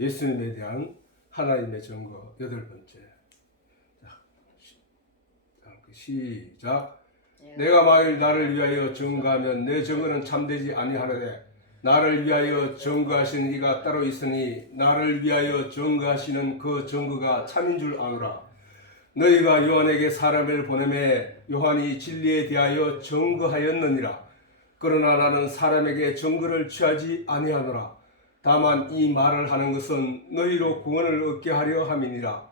예수님에 대한 하나님의 증거 여덟 번째. 시작. 내가 만일 나를 위하여 증거하면 내 증거는 참되지 아니하느냐. 나를 위하여 증거하시는 이가 따로 있으니 나를 위하여 증거하시는 그 증거가 참인 줄 아노라. 너희가 요한에게 사람을 보내매 요한이 진리에 대하여 증거하였느니라. 그러나 나는 사람에게 증거를 취하지 아니하노라. 다만 이 말을 하는 것은 너희로 구원을 얻게 하려 함이니라.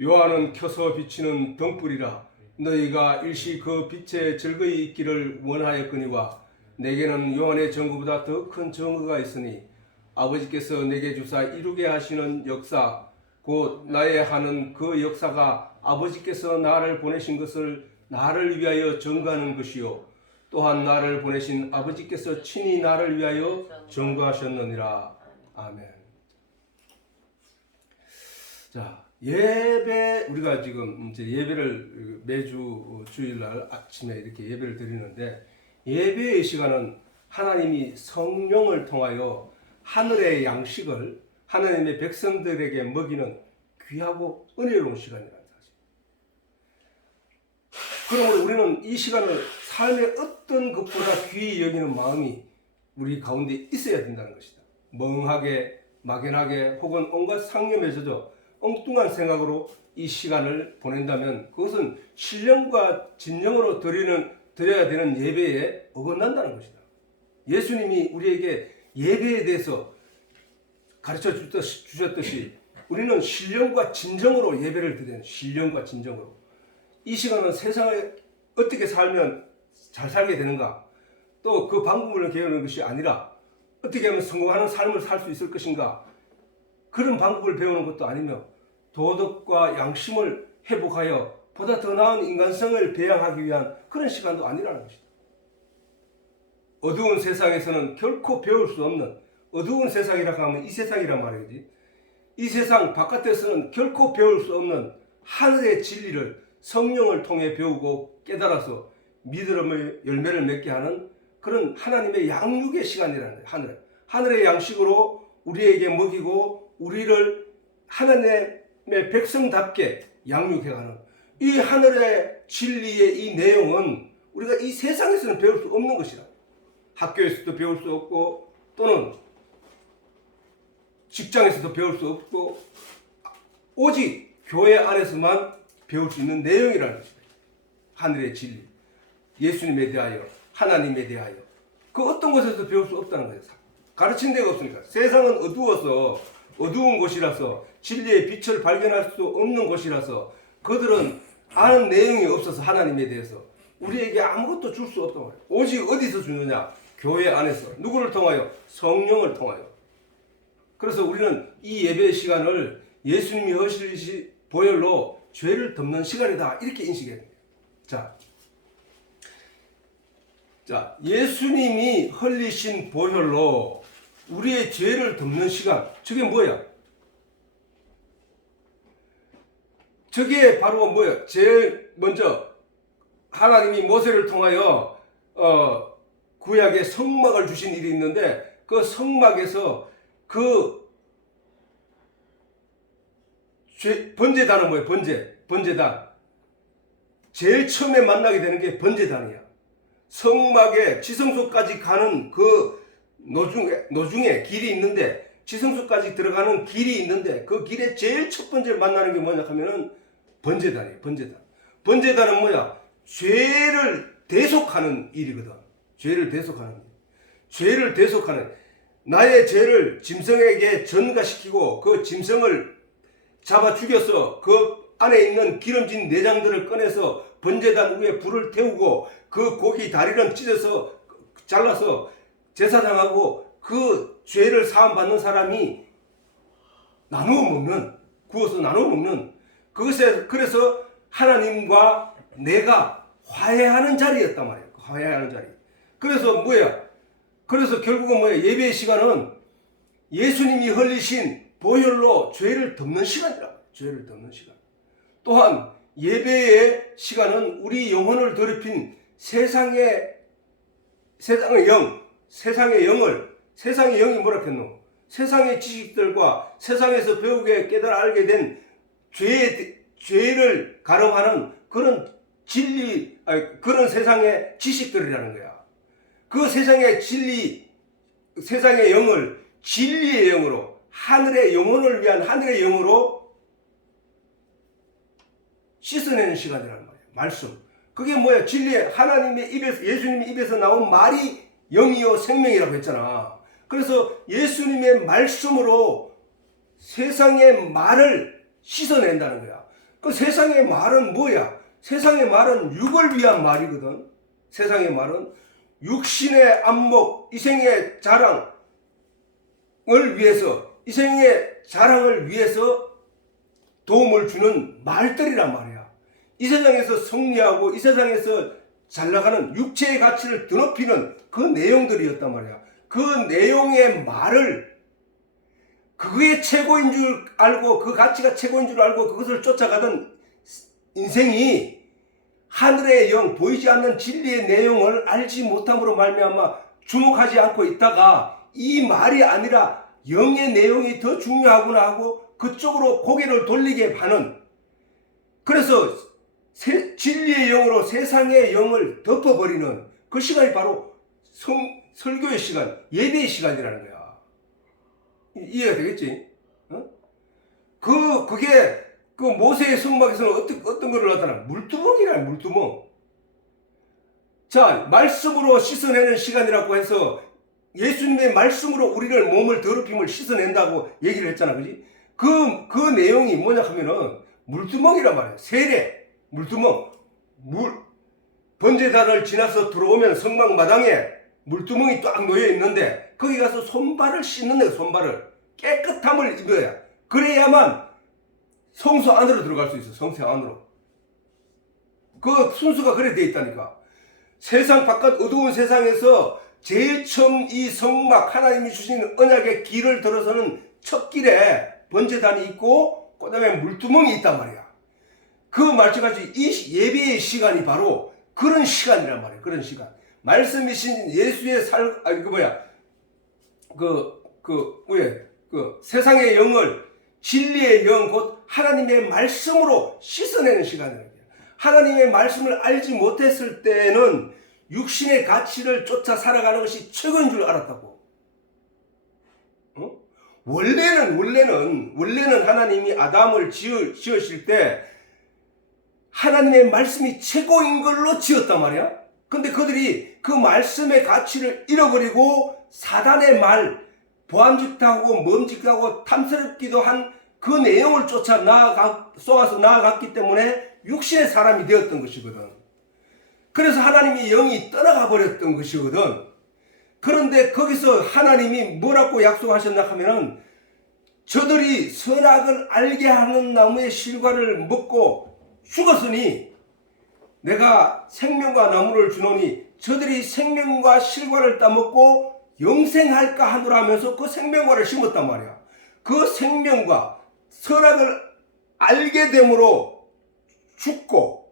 요한은 켜서 비치는 등불이라. 너희가 일시 그 빛에 즐거이 있기를 원하였거니와 내게는 요한의 증거보다 더 큰 증거가 있으니 아버지께서 내게 주사 이루게 하시는 역사 곧 나의 하는 그 역사가 아버지께서 나를 보내신 것을 나를 위하여 증거하는 것이요 또한 나를 보내신 아버지께서 친히 나를 위하여 증거하셨느니라. 아멘. 자, 예배, 우리가 지금 이제 예배를 매주 주일날 아침에 이렇게 예배를 드리는데, 예배의 시간은 하나님이 성령을 통하여 하늘의 양식을 하나님의 백성들에게 먹이는 귀하고 은혜로운 시간이라는 사실. 그러므로 우리는 이 시간을 삶의 어떤 것보다 귀히 여기는 마음이 우리 가운데 있어야 된다는 것이다. 멍하게, 막연하게 혹은 온갖 상념에 젖어 엉뚱한 생각으로 이 시간을 보낸다면 그것은 신령과 진정으로 드려야 되는 예배에 어긋난다는 것이다. 예수님이 우리에게 예배에 대해서 가르쳐 주셨듯이 우리는 신령과 진정으로 예배를 드리는, 신령과 진정으로. 이 시간은 세상에 어떻게 살면 잘 살게 되는가, 또 그 방법을 배우는 것이 아니라 어떻게 하면 성공하는 삶을 살 수 있을 것인가, 그런 방법을 배우는 것도 아니며 도덕과 양심을 회복하여 보다 더 나은 인간성을 배양하기 위한 그런 시간도 아니라는 것이다. 어두운 세상에서는 결코 배울 수 없는, 어두운 세상이라고 하면 이 세상이란 말이지, 이 세상 바깥에서는 결코 배울 수 없는 하늘의 진리를 성령을 통해 배우고 깨달아서 믿음의 열매를 맺게 하는 그런 하나님의 양육의 시간이라는 거예요. 하늘의 양식으로 우리에게 먹이고 우리를 하나님의 백성답게 양육해가는 이 하늘의 진리의 이 내용은 우리가 이 세상에서는 배울 수 없는 것이다. 학교에서도 배울 수 없고 또는 직장에서도 배울 수 없고 오직 교회 안에서만 배울 수 있는 내용이라는 것이다. 하늘의 진리, 예수님에 대하여, 하나님에 대하여 그 어떤 곳에서도 배울 수 없다는 거예요. 가르친 데가 없으니까. 세상은 어두워서, 어두운 곳이라서, 진리의 빛을 발견할 수 없는 곳이라서 그들은 아는 내용이 없어서 하나님에 대해서 우리에게 아무것도 줄 수 없단 말이에요. 오직 어디서 주느냐? 교회 안에서. 누구를 통하여? 성령을 통하여. 그래서 우리는 이 예배 시간을 예수님이 하신 보혈로 죄를 덮는 시간이다, 이렇게 인식해야 돼요. 자, 예수님이 흘리신 보혈로 우리의 죄를 덮는 시간, 저게 뭐야? 저게 바로 뭐야? 제일 먼저 하나님이 모세를 통하여 구약에 성막을 주신 일이 있는데, 그 성막에서 그 번제단은 뭐예요? 번제단. 제일 처음에 만나게 되는 게 번제단이야. 성막에 지성소까지 가는 그 노중에 길이 있는데, 지성소까지 들어가는 길이 있는데, 그 길에 제일 첫 번째 만나는 게 뭐냐 하면은 번제단이에요. 번제단은 뭐야? 죄를 대속하는 일이거든. 죄를 대속하는, 나의 죄를 짐승에게 전가시키고 그 짐승을 잡아 죽여서 그 안에 있는 기름진 내장들을 꺼내서 번제단 위에 불을 태우고 그 고기 다리를 찢어서 잘라서 제사장하고 그 죄를 사함받는 사람이 구워서 나누어 먹는 그것에, 그래서 하나님과 내가 화해하는 자리였단 말이에요. 화해하는 자리. 그래서 뭐야? 그래서 결국은 뭐야? 예배의 시간은 예수님이 흘리신 보혈로 죄를 덮는 시간이라. 죄를 덮는 시간. 또한 예배의 시간은 우리 영혼을 더럽힌 세상의 영을, 세상의 영이 뭐라 했노? 세상의 지식들과 세상에서 배우게 깨달아 알게 된 죄를 가름하는 그런 진리, 그런 세상의 지식들이라는 거야. 그 세상의 진리, 세상의 영을 진리의 영으로, 하늘의 영혼을 위한 하늘의 영으로 씻어내는 시간이라는 말이야. 말씀. 그게 뭐야? 진리의 하나님의 입에서, 예수님의 입에서 나온 말이 영이요 생명이라고 했잖아. 그래서 예수님의 말씀으로 세상의 말을 씻어낸다는 거야. 그 세상의 말은 뭐야? 세상의 말은 육을 위한 말이거든. 세상의 말은 육신의 안목, 이생의 자랑을 위해서, 이생의 자랑을 위해서 도움을 주는 말들이란 말이야. 이 세상에서 승리하고 이 세상에서 잘 나가는 육체의 가치를 드높이는 그 내용들이었단 말이야. 그 내용의 말을 그게 최고인 줄 알고, 그 가치가 최고인 줄 알고 그것을 쫓아가던 인생이 하늘의 영, 보이지 않는 진리의 내용을 알지 못함으로 말미암아 주목하지 않고 있다가 이 말이 아니라 영의 내용이 더 중요하구나 하고 그쪽으로 고개를 돌리게 하는, 그래서 진리의 영으로 세상의 영을 덮어버리는 그 시간이 바로 설교의 시간, 예배의 시간이라는 거야. 이해가 되겠지? 어? 그게 그 모세의 성막에서는 어떤 거를 나타나? 물두멍이라, 물두멍. 자, 말씀으로 씻어내는 시간이라고 해서 예수님의 말씀으로 우리를 몸을 더럽힘을 씻어낸다고 얘기를 했잖아. 그지? 그 내용이 뭐냐 하면은 물두멍이란 말이야. 세례, 물두멍. 번제단을 지나서 들어오면 성막 마당에 물두멍이 딱 놓여 있는데 거기 가서 손발을 씻는 거야. 손발을 깨끗함을 입어야, 그래야만 성소 안으로 들어갈 수 있어. 성소 안으로. 그 순서가 그래 돼 있다니까. 세상 바깥 어두운 세상에서 제일 처음 이 성막, 하나님이 주신 언약의 길을 들어서는 첫 길에 번제단이 있고 그 다음에 물두멍이 있단 말이야. 그 말씀같이 이 예배의 시간이 바로 그런 시간이란 말이야. 그런 시간. 말씀이신 예수의 세상의 영을 진리의 영, 곧 하나님의 말씀으로 씻어내는 시간이라는 거야. 하나님의 말씀을 알지 못했을 때는 육신의 가치를 쫓아 살아가는 것이 최고인 줄 알았다고. 어? 원래는 하나님이 아담을 지으실 때 하나님의 말씀이 최고인 걸로 지었단 말이야. 근데 그들이 그 말씀의 가치를 잃어버리고 사단의 말, 보암직하고 먼직하고 탐스럽기도 한 그 내용을 쫓아 쏘아서 나아갔기 때문에 육신의 사람이 되었던 것이거든. 그래서 하나님의 영이 떠나가 버렸던 것이거든. 그런데 거기서 하나님이 뭐라고 약속하셨나 하면은 저들이 선악을 알게 하는 나무의 실과를 먹고 죽었으니 내가 생명과 나무를 주노니 저들이 생명과 실과를 따먹고 영생할까 하노라 하면서 그 생명과를 심었단 말이야. 그 생명과 선악을 알게 됨으로 죽고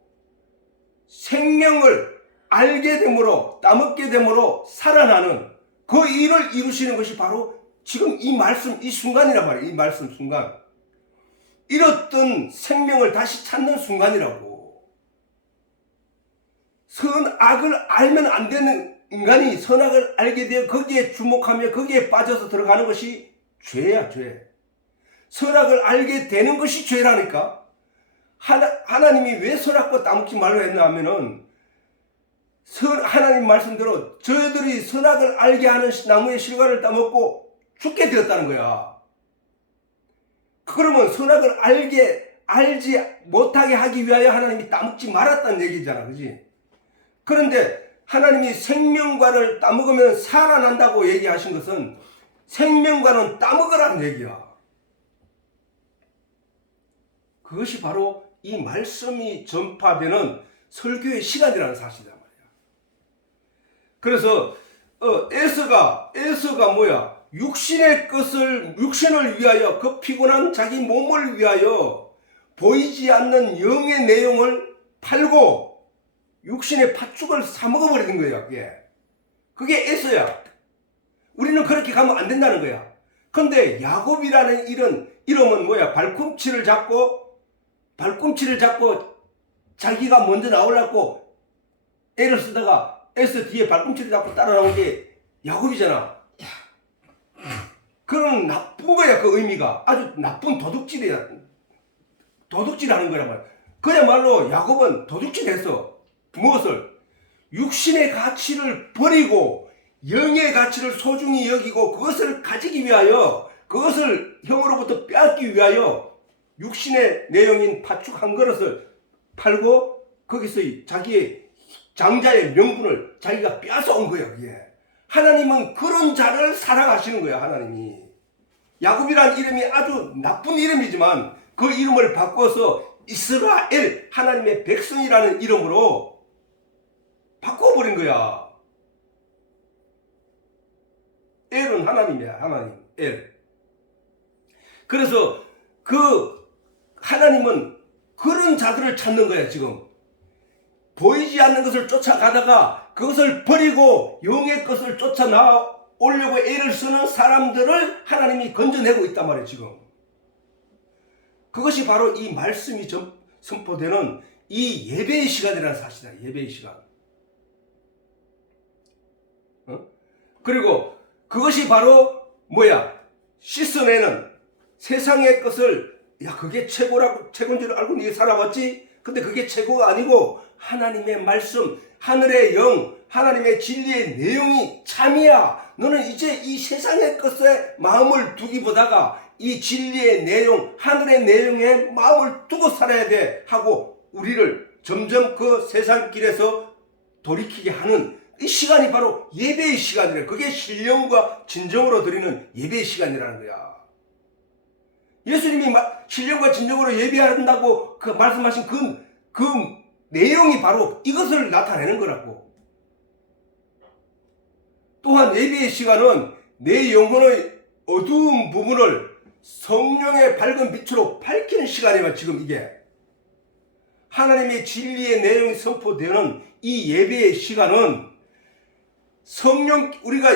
생명을 알게 됨으로 따먹게 됨으로 살아나는 그 일을 이루시는 것이 바로 지금 이 말씀, 이 순간이란 말이야. 이 말씀 순간. 잃었던 생명을 다시 찾는 순간이라고. 선악을 알면 안 되는 인간이 선악을 알게 되어 거기에 주목하며 거기에 빠져서 들어가는 것이 죄야, 죄. 선악을 알게 되는 것이 죄라니까. 하나님이 왜 선악과 따먹지 말라 했나 하면은 하나님 말씀대로 저들이 선악을 알게 하는 나무의 실과를 따먹고 죽게 되었다는 거야. 그러면 선악을 알지 못하게 하기 위하여 하나님이 따먹지 말았다는 얘기잖아. 그지? 그런데 하나님이 생명과를 따먹으면 살아난다고 얘기하신 것은 생명과는 따먹으라는 얘기야. 그것이 바로 이 말씀이 전파되는 설교의 시간이라는 사실이란 말이야. 그래서 에서가 뭐야? 육신을 위하여, 그 피곤한 자기 몸을 위하여 보이지 않는 영의 내용을 팔고 육신의 팥죽을 사먹어버리는 거야. 그게 에서야. 우리는 그렇게 가면 안 된다는 거야. 근데 야곱이라는 이름은 뭐야? 발꿈치를 잡고 자기가 먼저 나오려고 애를 쓰다가 애써 뒤에 발꿈치를 잡고 따라 나온 게 야곱이잖아. 그런 나쁜 거야. 그 의미가 아주 나쁜 도둑질이야. 도둑질하는 거란 말이야. 그야말로 야곱은 도둑질했어. 무엇을? 육신의 가치를 버리고 영의 가치를 소중히 여기고 그것을 가지기 위하여, 그것을 형으로부터 빼앗기 위하여 육신의 내용인 팥죽 한 그릇을 팔고 거기서 자기의 장자의 명분을 자기가 빼앗아온 거야. 그게 하나님은 그런 자를 사랑하시는 거야. 하나님이 야곱이란 이름이 아주 나쁜 이름이지만 그 이름을 바꿔서 이스라엘, 하나님의 백성이라는 이름으로 바꿔버린 거야. 엘은 하나님이야. 하나님 엘. 그래서 그 하나님은 그런 자들을 찾는 거야. 지금 보이지 않는 것을 쫓아가다가 그것을 버리고 영의 것을 쫓아 나오려고 애를 쓰는 사람들을 하나님이 건져내고 있단 말이에요. 지금 그것이 바로 이 말씀이 선포되는 이 예배의 시간이라는 사실이다. 예배의 시간. 그리고 그것이 바로 뭐야? 씻어내는 세상의 것을, 야, 그게 최고라고, 최고인 줄 알고 네가 살아왔지? 근데 그게 최고가 아니고 하나님의 말씀, 하늘의 영, 하나님의 진리의 내용이 참이야. 너는 이제 이 세상의 것에 마음을 두기보다가 이 진리의 내용, 하늘의 내용에 마음을 두고 살아야 돼 하고 우리를 점점 그 세상 길에서 돌이키게 하는 이 시간이 바로 예배의 시간이래. 그게 신령과 진정으로 드리는 예배의 시간이라는 거야. 예수님이 신령과 진정으로 예배한다고 그 말씀하신 그 내용이 바로 이것을 나타내는 거라고. 또한 예배의 시간은 내 영혼의 어두운 부분을 성령의 밝은 빛으로 밝히는 시간이면 지금 이게 하나님의 진리의 내용이 선포되는 이 예배의 시간은 성령, 우리가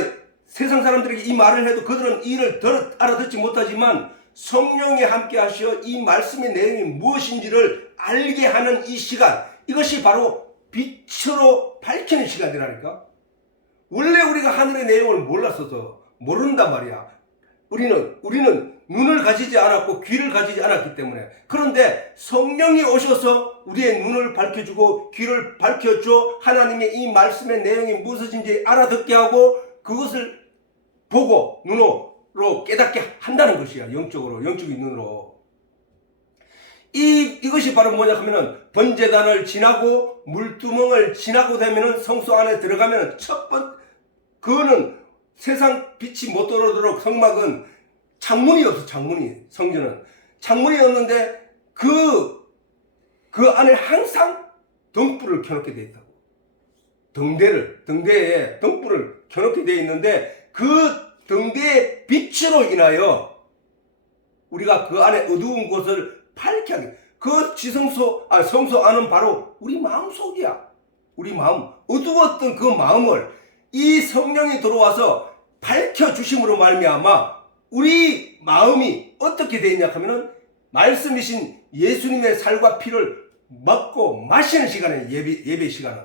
세상 사람들에게 이 말을 해도 그들은 이를 알아듣지 못하지만 성령이 함께 하시어 이 말씀의 내용이 무엇인지를 알게 하는 이 시간, 이것이 바로 빛으로 밝히는 시간이라니까. 원래 우리가 하늘의 내용을 몰랐어서 모른단 말이야. 우리는 눈을 가지지 않았고 귀를 가지지 않았기 때문에. 그런데 성령이 오셔서 우리의 눈을 밝혀주고 귀를 밝혀줘 하나님의 이 말씀의 내용이 무엇인지 알아듣게 하고 그것을 보고 눈으로 깨닫게 한다는 것이야. 영적으로, 영적인 눈으로. 이것이 바로 뭐냐 하면은 번제단을 지나고 물두멍을 지나고 되면은 성소 안에 들어가면은 그거는 세상 빛이 못 들어오도록 성막은 창문이 없어. 성전은 창문이 없는데 그 안에 항상 등불을 켜놓게 돼 있다고. 등대에 등불을 켜놓게 돼 있는데 그 등대의 빛으로 인하여 우리가 그 안에 어두운 곳을 밝게 하게. 그 성소 안은 바로 우리 마음 속이야. 우리 마음, 어두웠던 그 마음을 이 성령이 들어와서 밝혀주심으로 말미암아 우리 마음이 어떻게 되어 있냐 하면은 말씀이신 예수님의 살과 피를 먹고 마시는 시간이에요. 예배 시간은.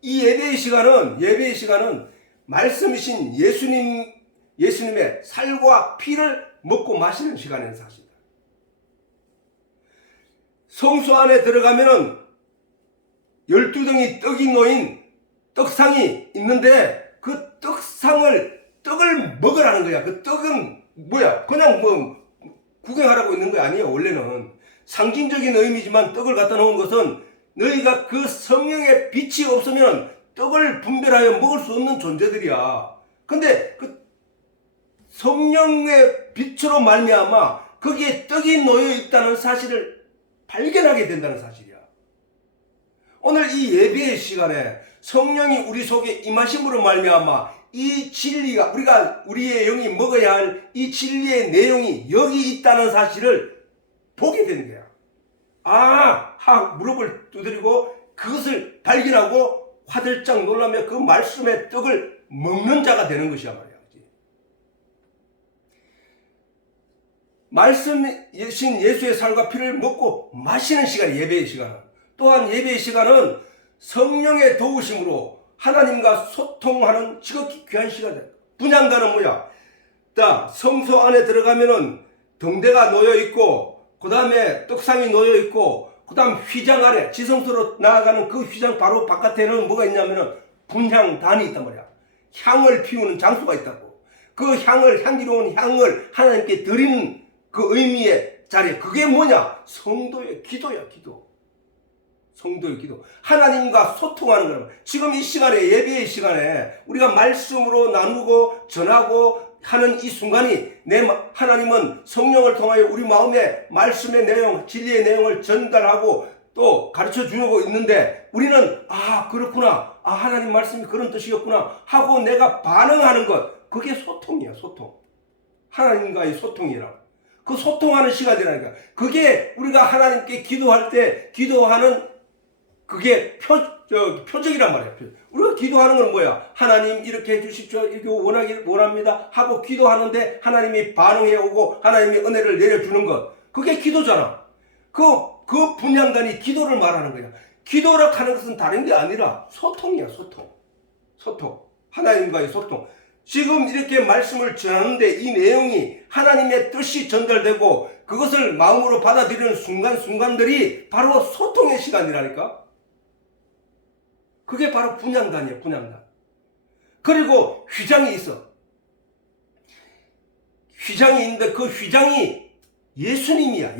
이 예배의 시간은 말씀이신 예수님의 살과 피를 먹고 마시는 시간인 사실이다. 성소 안에 들어가면은 12등이 떡이 놓인 떡상이 있는데 그 떡을 먹으라는 거야. 그 떡은 뭐야? 그냥 구경하라고 있는 거 아니에요. 원래는 상징적인 의미지만 떡을 갖다 놓은 것은 너희가 그 성령의 빛이 없으면 떡을 분별하여 먹을 수 없는 존재들이야. 근데 그 성령의 빛으로 말미암아 거기에 떡이 놓여 있다는 사실을 발견하게 된다는 사실이야. 오늘 이 예배의 시간에 성령이 우리 속에 임하심으로 말미암아 이 진리가 우리의 영이 먹어야 할 이 진리의 내용이 여기 있다는 사실을 보게 되는 거야. 무릎을 두드리고 그것을 발견하고 화들짝 놀라며 그 말씀의 떡을 먹는 자가 되는 것이야 말이야. 말씀이신 예수의 살과 피를 먹고 마시는 시간이 예배의 시간은. 또한 예배의 시간은 성령의 도우심으로 하나님과 소통하는 지극히 귀한 시간이다. 분향단은 뭐야? 성소 안에 들어가면은 등대가 놓여 있고, 그 다음에 떡상이 놓여 있고, 그 다음 휘장 아래 지성소로 나아가는 그 휘장 바로 바깥에는 뭐가 있냐면은 분향단이 있단 말이야. 향을 피우는 장소가 있다고. 그 향기로운 향을 하나님께 드리는 그 의미의 자리, 그게 뭐냐? 성도의 기도야, 기도. 성도의 기도. 하나님과 소통하는 거라고. 지금 이 시간에, 예배의 시간에 우리가 말씀으로 나누고 전하고 하는 이 순간이 하나님은 성령을 통하여 우리 마음에 말씀의 내용, 진리의 내용을 전달하고 또 가르쳐 주고 있는데, 우리는 그렇구나, 하나님 말씀이 그런 뜻이었구나 하고 내가 반응하는 것, 그게 소통이야. 소통. 하나님과의 소통이라. 그 소통하는 시간이라니까. 그게 우리가 하나님께 기도할 때 기도하는 그게 표적이란 말이야. 우리가 기도하는 건 뭐야? 하나님 이렇게 해주십시오, 이렇게 원합니다 하고 기도하는데 하나님이 반응해 오고 하나님이 은혜를 내려주는 것, 그게 기도잖아. 그 분향단이 기도를 말하는 거야. 기도라 하는 것은 다른 게 아니라 소통이야. 소통. 하나님과의 소통. 지금 이렇게 말씀을 전하는데 이 내용이 하나님의 뜻이 전달되고 그것을 마음으로 받아들이는 순간순간들이 바로 소통의 시간이라니까. 그게 바로 분향단이에요. 분향단. 그리고 휘장이 있어. 휘장이 있는데 그 휘장이 예수님이야.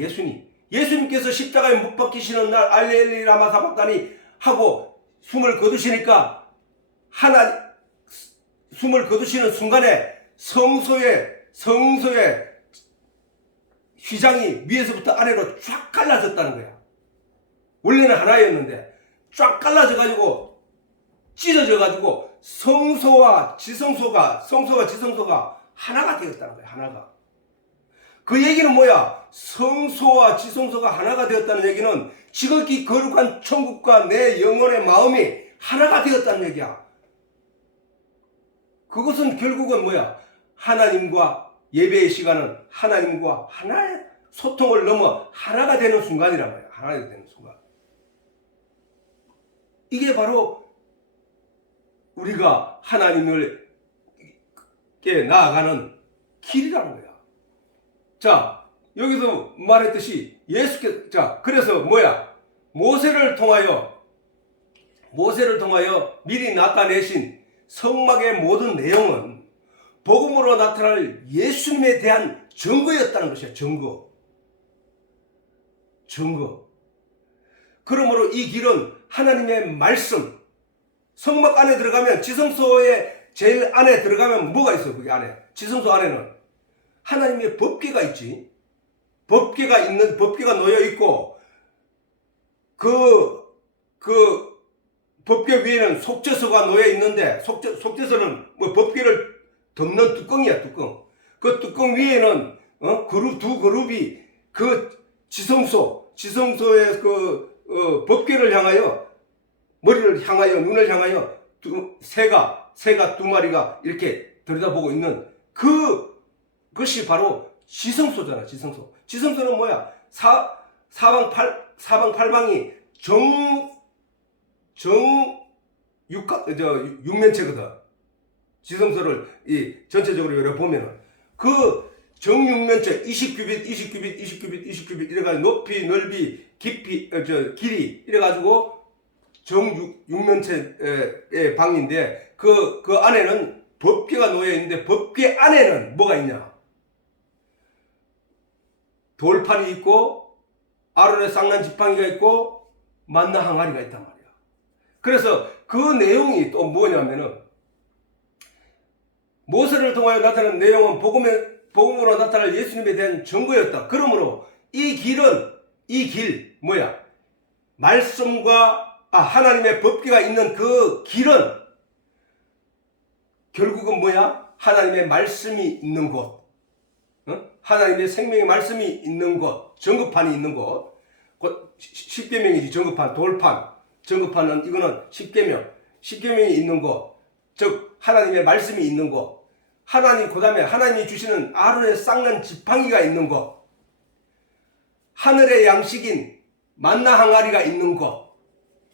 예수님께서 십자가에 못 박히시는 날 알레리 라마 사박다니 하고 숨을 거두시니까 숨을 거두시는 순간에 성소의 휘장이 위에서부터 아래로 쫙 갈라졌다는 거야. 원래는 하나였는데 쫙 갈라져가지고 찢어져가지고 성소와 지성소가 하나가 되었다는 거야. 하나가. 그 얘기는 뭐야? 성소와 지성소가 하나가 되었다는 얘기는 지극히 거룩한 천국과 내 영혼의 마음이 하나가 되었다는 얘기야. 그것은 결국은 뭐야? 하나님과 예배의 시간은 하나님과 하나의 소통을 넘어 하나가 되는 순간이란 말이야. 하나가 되는 순간. 이게 바로 우리가 하나님께 나아가는 길이라는 거야. 자, 여기서 말했듯이 그래서 뭐야? 모세를 통하여 미리 나타내신 성막의 모든 내용은 복음으로 나타날 예수님에 대한 증거였다는 것이야. 증거. 그러므로 이 길은 하나님의 말씀, 성막 안에 들어가면, 지성소의 제일 안에 들어가면 뭐가 있어? 거기 안에, 지성소 안에는 하나님의 법궤가 있지. 법궤가 놓여 있고, 그 법궤 위에는 속죄서가 놓여 있는데, 속죄서는 뭐 법궤를 덮는 뚜껑이야, 뚜껑. 그 뚜껑 위에는 두 그룹이 그 지성소의 법궤를 향하여, 머리를 향하여, 눈을 향하여 새가 두 마리가 이렇게 들여다보고 있는 그것이 바로 지성소잖아. 지성소는 뭐야? 사방팔방이 육면체거든. 지성소를 전체적으로 이렇게 보면은 그 정육면체 20규빗 이래가지고 높이, 넓이, 깊이, 길이 이래가지고 정육면체의 방인데 그 안에는 법궤가 놓여 있는데 법궤 안에는 뭐가 있냐? 돌판이 있고 아론의 쌍난 지팡이가 있고 만나 항아리가 있단 말이야. 그래서 그 내용이 또 뭐냐면은 모세를 통하여 나타난 내용은 복음으로 나타날 예수님에 대한 증거였다. 그러므로 이 길 뭐야? 말씀과 하나님의 법궤가 있는 그 길은 결국은 뭐야? 하나님의 말씀이 있는 곳, 하나님의 생명의 말씀이 있는 곳, 전급판이 있는 곳, 십계명이지. 전급판, 돌판, 전급판은 이거는 십계명이 있는 곳, 즉 하나님의 말씀이 있는 곳, 그 다음에 하나님이 주시는 아론의 쌍난 지팡이가 있는 곳, 하늘의 양식인 만나 항아리가 있는 곳,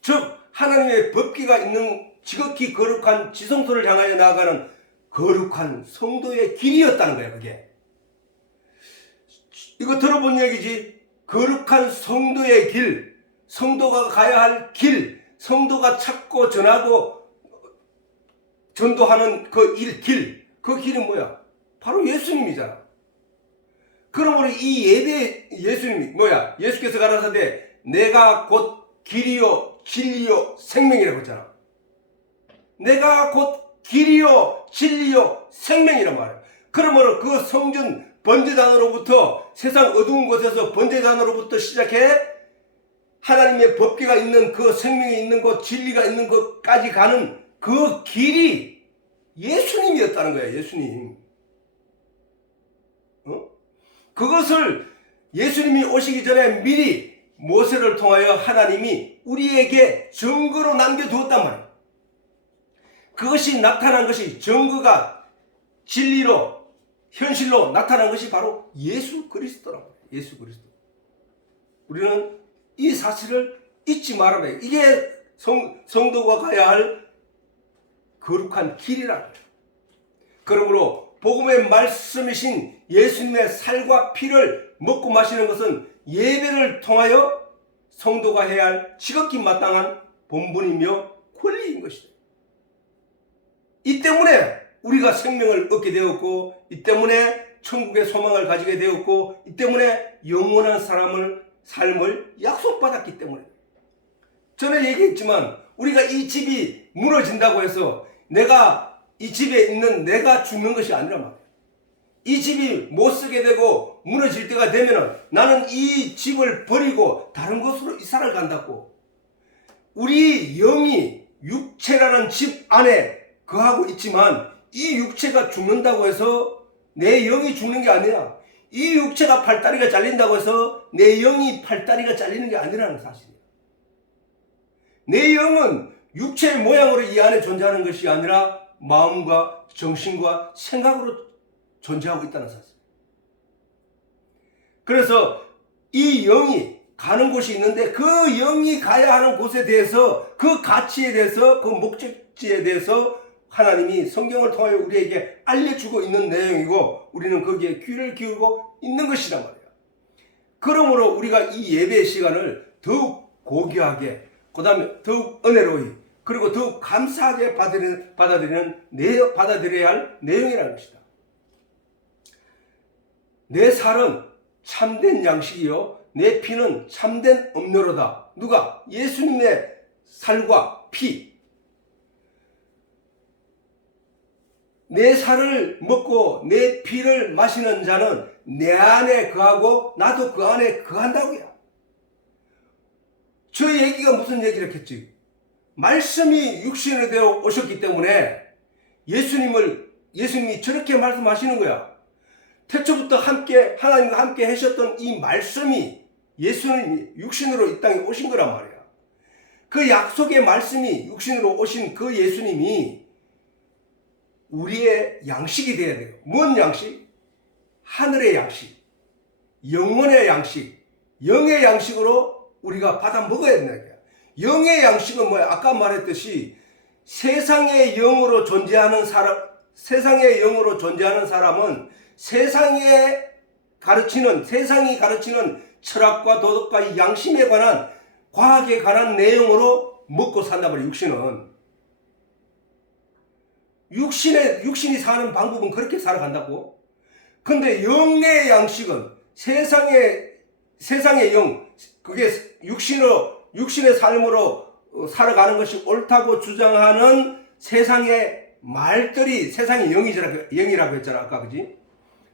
즉 하나님의 법궤가 있는 지극히 거룩한 지성소를 향하여 나아가는 거룩한 성도의 길이었다는 거야. 그게 이거 들어본 얘기지. 거룩한 성도의 길, 성도가 가야 할 길, 성도가 찾고 전하고 전도하는 그 길, 그 길이 뭐야? 바로 예수님이잖아. 그러므로 이 예배 예수님이 뭐야? 예수께서 가라사대 내가 곧 길이요 진리요 생명이라고 했잖아. 내가 곧 길이요 진리요 생명이란 말이야. 그러므로 그 성전 번제단으로부터 세상 어두운 곳에서 번제단으로부터 시작해 하나님의 법궤가 있는 그 생명이 있는 곳, 진리가 있는 곳까지 가는 그 길이 예수님이었다는 거야. 예수님. 그것을 예수님이 오시기 전에 미리 모세를 통하여 하나님이 우리에게 증거로 남겨두었단 말이에요. 그것이 나타난 것이 증거가 진리로 현실로 나타난 것이 바로 예수 그리스도라고. 예수 그리스도. 우리는 이 사실을 잊지 말아야 돼요. 이게 성도가 가야 할 거룩한 길이라는 거예요. 그러므로 복음의 말씀이신 예수님의 살과 피를 먹고 마시는 것은 예배를 통하여 성도가 해야 할 지극히 마땅한 본분이며 권리인 것이다. 이 때문에 우리가 생명을 얻게 되었고, 이 때문에 천국의 소망을 가지게 되었고, 이 때문에 영원한 삶을 약속받았기 때문에. 전에 얘기했지만 우리가 이 집이 무너진다고 해서 이 집에 있는 내가 죽는 것이 아니란 말이야. 이 집이 못 쓰게 되고 무너질 때가 되면은 나는 이 집을 버리고 다른 곳으로 이사를 간다고. 우리 영이 육체라는 집 안에 거하고 있지만 이 육체가 죽는다고 해서 내 영이 죽는 게 아니라, 이 육체가 팔다리가 잘린다고 해서 내 영이 팔다리가 잘리는 게 아니라는 사실이에요. 내 영은 육체의 모양으로 이 안에 존재하는 것이 아니라 마음과 정신과 생각으로 존재하고 있다는 사실. 그래서 이 영이 가는 곳이 있는데 그 영이 가야 하는 곳에 대해서, 그 가치에 대해서, 그 목적지에 대해서 하나님이 성경을 통하여 우리에게 알려주고 있는 내용이고, 우리는 거기에 귀를 기울고 있는 것이란 말이에요. 그러므로 우리가 이 예배의 시간을 더욱 고귀하게, 그 다음에 더욱 은혜로이, 그리고 더욱 감사하게 받아들여야 할 내용이라는 것이다. 내 살은 참된 양식이요 내 피는 참된 음료로다. 누가? 예수님의 살과 피. 내 살을 먹고 내 피를 마시는 자는 내 안에 거하고 나도 그 안에 거한다고요. 저 얘기가 무슨 얘기를 했지? 말씀이 육신이 되어 오셨기 때문에 예수님이 저렇게 말씀하시는 거야. 태초부터 하나님과 함께 하셨던 이 말씀이 예수님이 육신으로 이 땅에 오신 거란 말이야. 그 약속의 말씀이 육신으로 오신 그 예수님이 우리의 양식이 되어야 돼요. 뭔 양식? 하늘의 양식, 영원의 양식, 영의 양식으로 우리가 받아 먹어야 된다는 거야. 영의 양식은 뭐야? 아까 말했듯이 세상의 영으로 존재하는 사람은 세상이 가르치는 철학과 도덕과 양심에 관한, 과학에 관한 내용으로 먹고 산단 말이야. 육신이 사는 방법은 그렇게 살아간다고. 근데 영의 양식은 세상의 영, 그게 육신의 삶으로 살아가는 것이 옳다고 주장하는 세상의 말들이 세상의 영이라고 했잖아, 아까, 그지?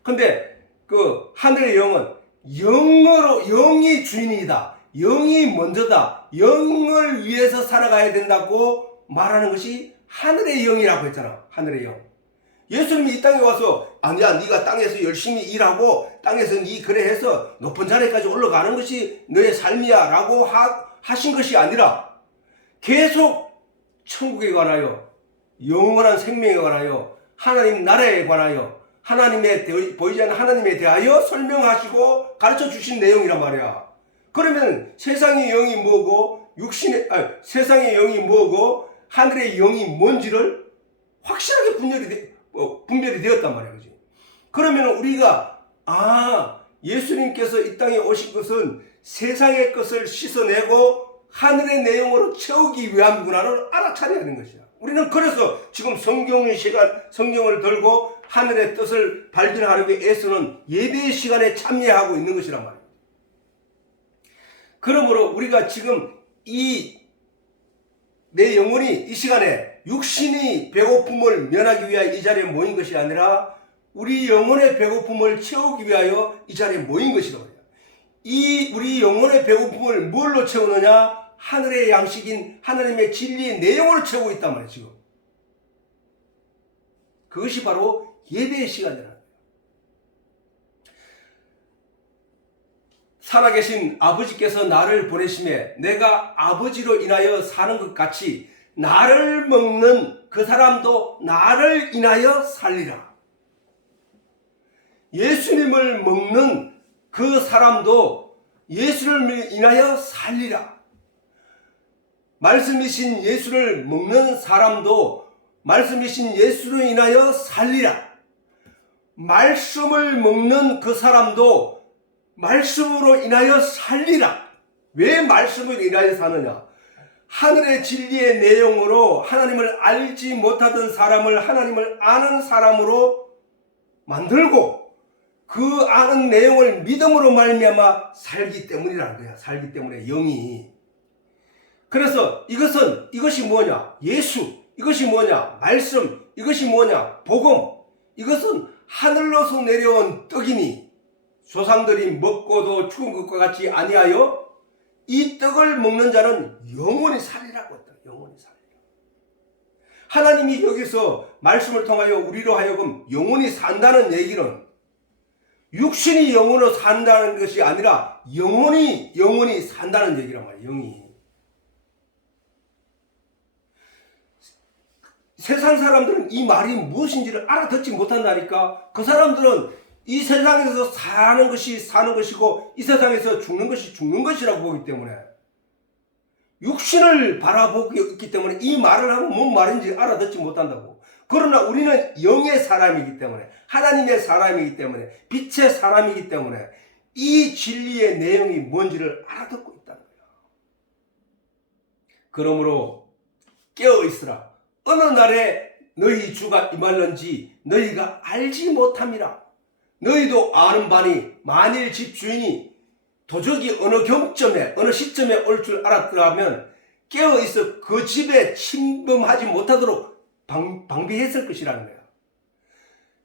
근데 그 하늘의 영은 영이 주인이다, 영이 먼저다, 영을 위해서 살아가야 된다고 말하는 것이 하늘의 영이라고 했잖아. 하늘의 영. 예수님이 이 땅에 와서 아니야, 네가 땅에서 열심히 일하고 땅에서 네 그래 해서 높은 자리까지 올라가는 것이 너의 삶이야 라고 하신 것이 아니라 계속 천국에 관하여, 영원한 생명에 관하여, 하나님 나라에 관하여, 보이지 않는 하나님에 대하여 설명하시고 가르쳐 주신 내용이란 말이야. 그러면 세상의 영이 뭐고 세상의 영이 뭐고 하늘의 영이 뭔지를 확실하게 분별이 되었단 말이야. 그지? 그러면 우리가 예수님께서 이 땅에 오신 것은 세상의 것을 씻어내고 하늘의 내용으로 채우기 위함이구나를 알아차려야 하는 것이야. 우리는 그래서 지금 성경을 들고 하늘의 뜻을 발견하려고 애쓰는 예배의 시간에 참여하고 있는 것이란 말이야. 그러므로 우리가 지금 내 영혼이 이 시간에 육신이 배고픔을 면하기 위하여 이 자리에 모인 것이 아니라 우리 영혼의 배고픔을 채우기 위하여 이 자리에 모인 것이란 말이야. 우리 영혼의 배고픔을 뭘로 채우느냐? 하늘의 양식인 하나님의 진리의 내용으로 채우고 있단 말이에요. 지금 그것이 바로 예배의 시간이라는 거예요. 살아계신 아버지께서 나를 보내심에 내가 아버지로 인하여 사는 것 같이 나를 먹는 그 사람도 나를 인하여 살리라. 예수님을 먹는 그 사람도 예수를 인하여 살리라. 말씀이신 예수를 먹는 사람도 말씀이신 예수로 인하여 살리라. 말씀을 먹는 그 사람도 말씀으로 인하여 살리라. 왜 말씀을 인하여 사느냐? 하늘의 진리의 내용으로 하나님을 알지 못하던 사람을 하나님을 아는 사람으로 만들고 그 아는 내용을 믿음으로 말미암아 살기 때문이라는 거야. 살기 때문에 영이. 그래서 이것이 뭐냐? 예수. 이것이 뭐냐? 말씀. 이것이 뭐냐? 복음. 이것은 하늘로서 내려온 떡이니 조상들이 먹고도 죽은 것과 같이 아니하여 이 떡을 먹는 자는 영원히 살리라고 했다. 영원히 살리라. 하나님이 여기서 말씀을 통하여 우리로 하여금 영원히 산다는 얘기는 육신이 영원으로 산다는 것이 아니라 영원히 산다는 얘기란 말이에요. 영이. 세상 사람들은 이 말이 무엇인지를 알아듣지 못한다니까. 그 사람들은 이 세상에서 사는 것이 사는 것이고 이 세상에서 죽는 것이 죽는 것이라고 보기 때문에 육신을 바라보고 있기 때문에 이 말을 하면 뭔 말인지 알아듣지 못한다고. 그러나 우리는 영의 사람이기 때문에 하나님의 사람이기 때문에 빛의 사람이기 때문에 이 진리의 내용이 뭔지를 알아듣고 있다는 거야. 그러므로 깨어있으라. 어느 날에 너희 주가 임할런지 너희가 알지 못함이라. 너희도 아는 바니 만일 집주인이 도적이 어느 경점에 어느 시점에 올 줄 알았더라면 깨어있어 그 집에 침범하지 못하도록 방비했을 것이라는 거야.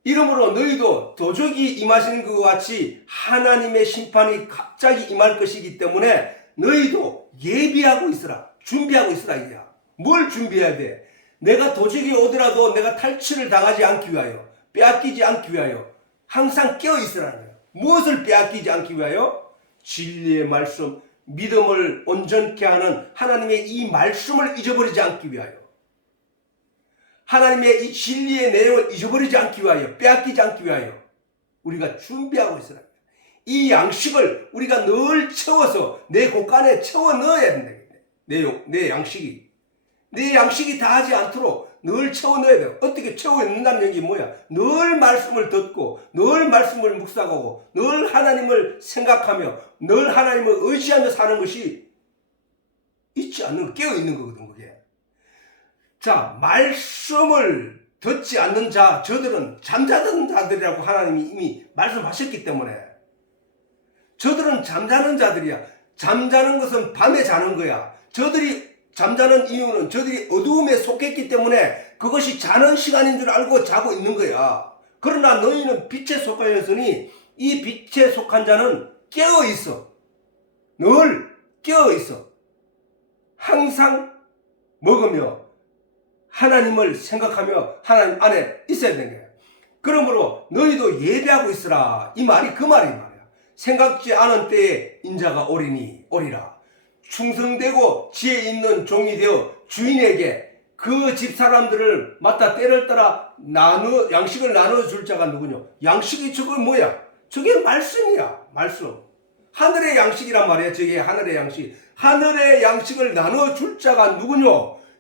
이러므로 너희도 도적이 임하시는 것과 같이 하나님의 심판이 갑자기 임할 것이기 때문에 너희도 예비하고 있으라. 준비하고 있으라 이거야. 뭘 준비해야 돼? 내가 도적이 오더라도 내가 탈취를 당하지 않기 위하여, 빼앗기지 않기 위하여 항상 깨어있으라는 거예요. 무엇을 빼앗기지 않기 위하여? 진리의 말씀, 믿음을 온전케 하는 하나님의 이 말씀을 잊어버리지 않기 위하여, 하나님의 이 진리의 내용을 잊어버리지 않기 위하여, 빼앗기지 않기 위하여 우리가 준비하고 있으라는 거예요. 이 양식을 우리가 늘 채워서 내 곳간에 채워 넣어야 된다. 내 양식이 다 하지 않도록 늘 채워 넣어야 돼요. 어떻게 채워 넣는다는 얘기 뭐야? 늘 말씀을 듣고 늘 말씀을 묵상하고 늘 하나님을 생각하며 늘 하나님을 의지하며 사는 것이 있지 않는, 깨어있는 거거든 그게. 자, 말씀을 듣지 않는 자, 저들은 잠자는 자들이라고 하나님이 이미 말씀하셨기 때문에 저들은 잠자는 자들이야. 잠자는 것은 밤에 자는 거야. 저들이 잠자는 이유는 저들이 어두움에 속했기 때문에 그것이 자는 시간인 줄 알고 자고 있는 거야. 그러나 너희는 빛에 속하였으니 이 빛에 속한 자는 깨어있어. 늘 깨어있어. 항상 먹으며 하나님을 생각하며 하나님 안에 있어야 되는 거야. 그러므로 너희도 예배하고 있으라. 이 말이 그 말이 말이야. 생각지 않은 때에 인자가 오리라. 충성되고 지혜 있는 종이 되어 주인에게 그 집 사람들을 맡아 때를 따라 양식을 나눠줄 자가 누구냐? 양식이 저거 뭐야? 저게 말씀이야. 말씀. 하늘의 양식이란 말이야. 저게 하늘의 양식. 하늘의 양식을 나눠줄 자가 누구냐?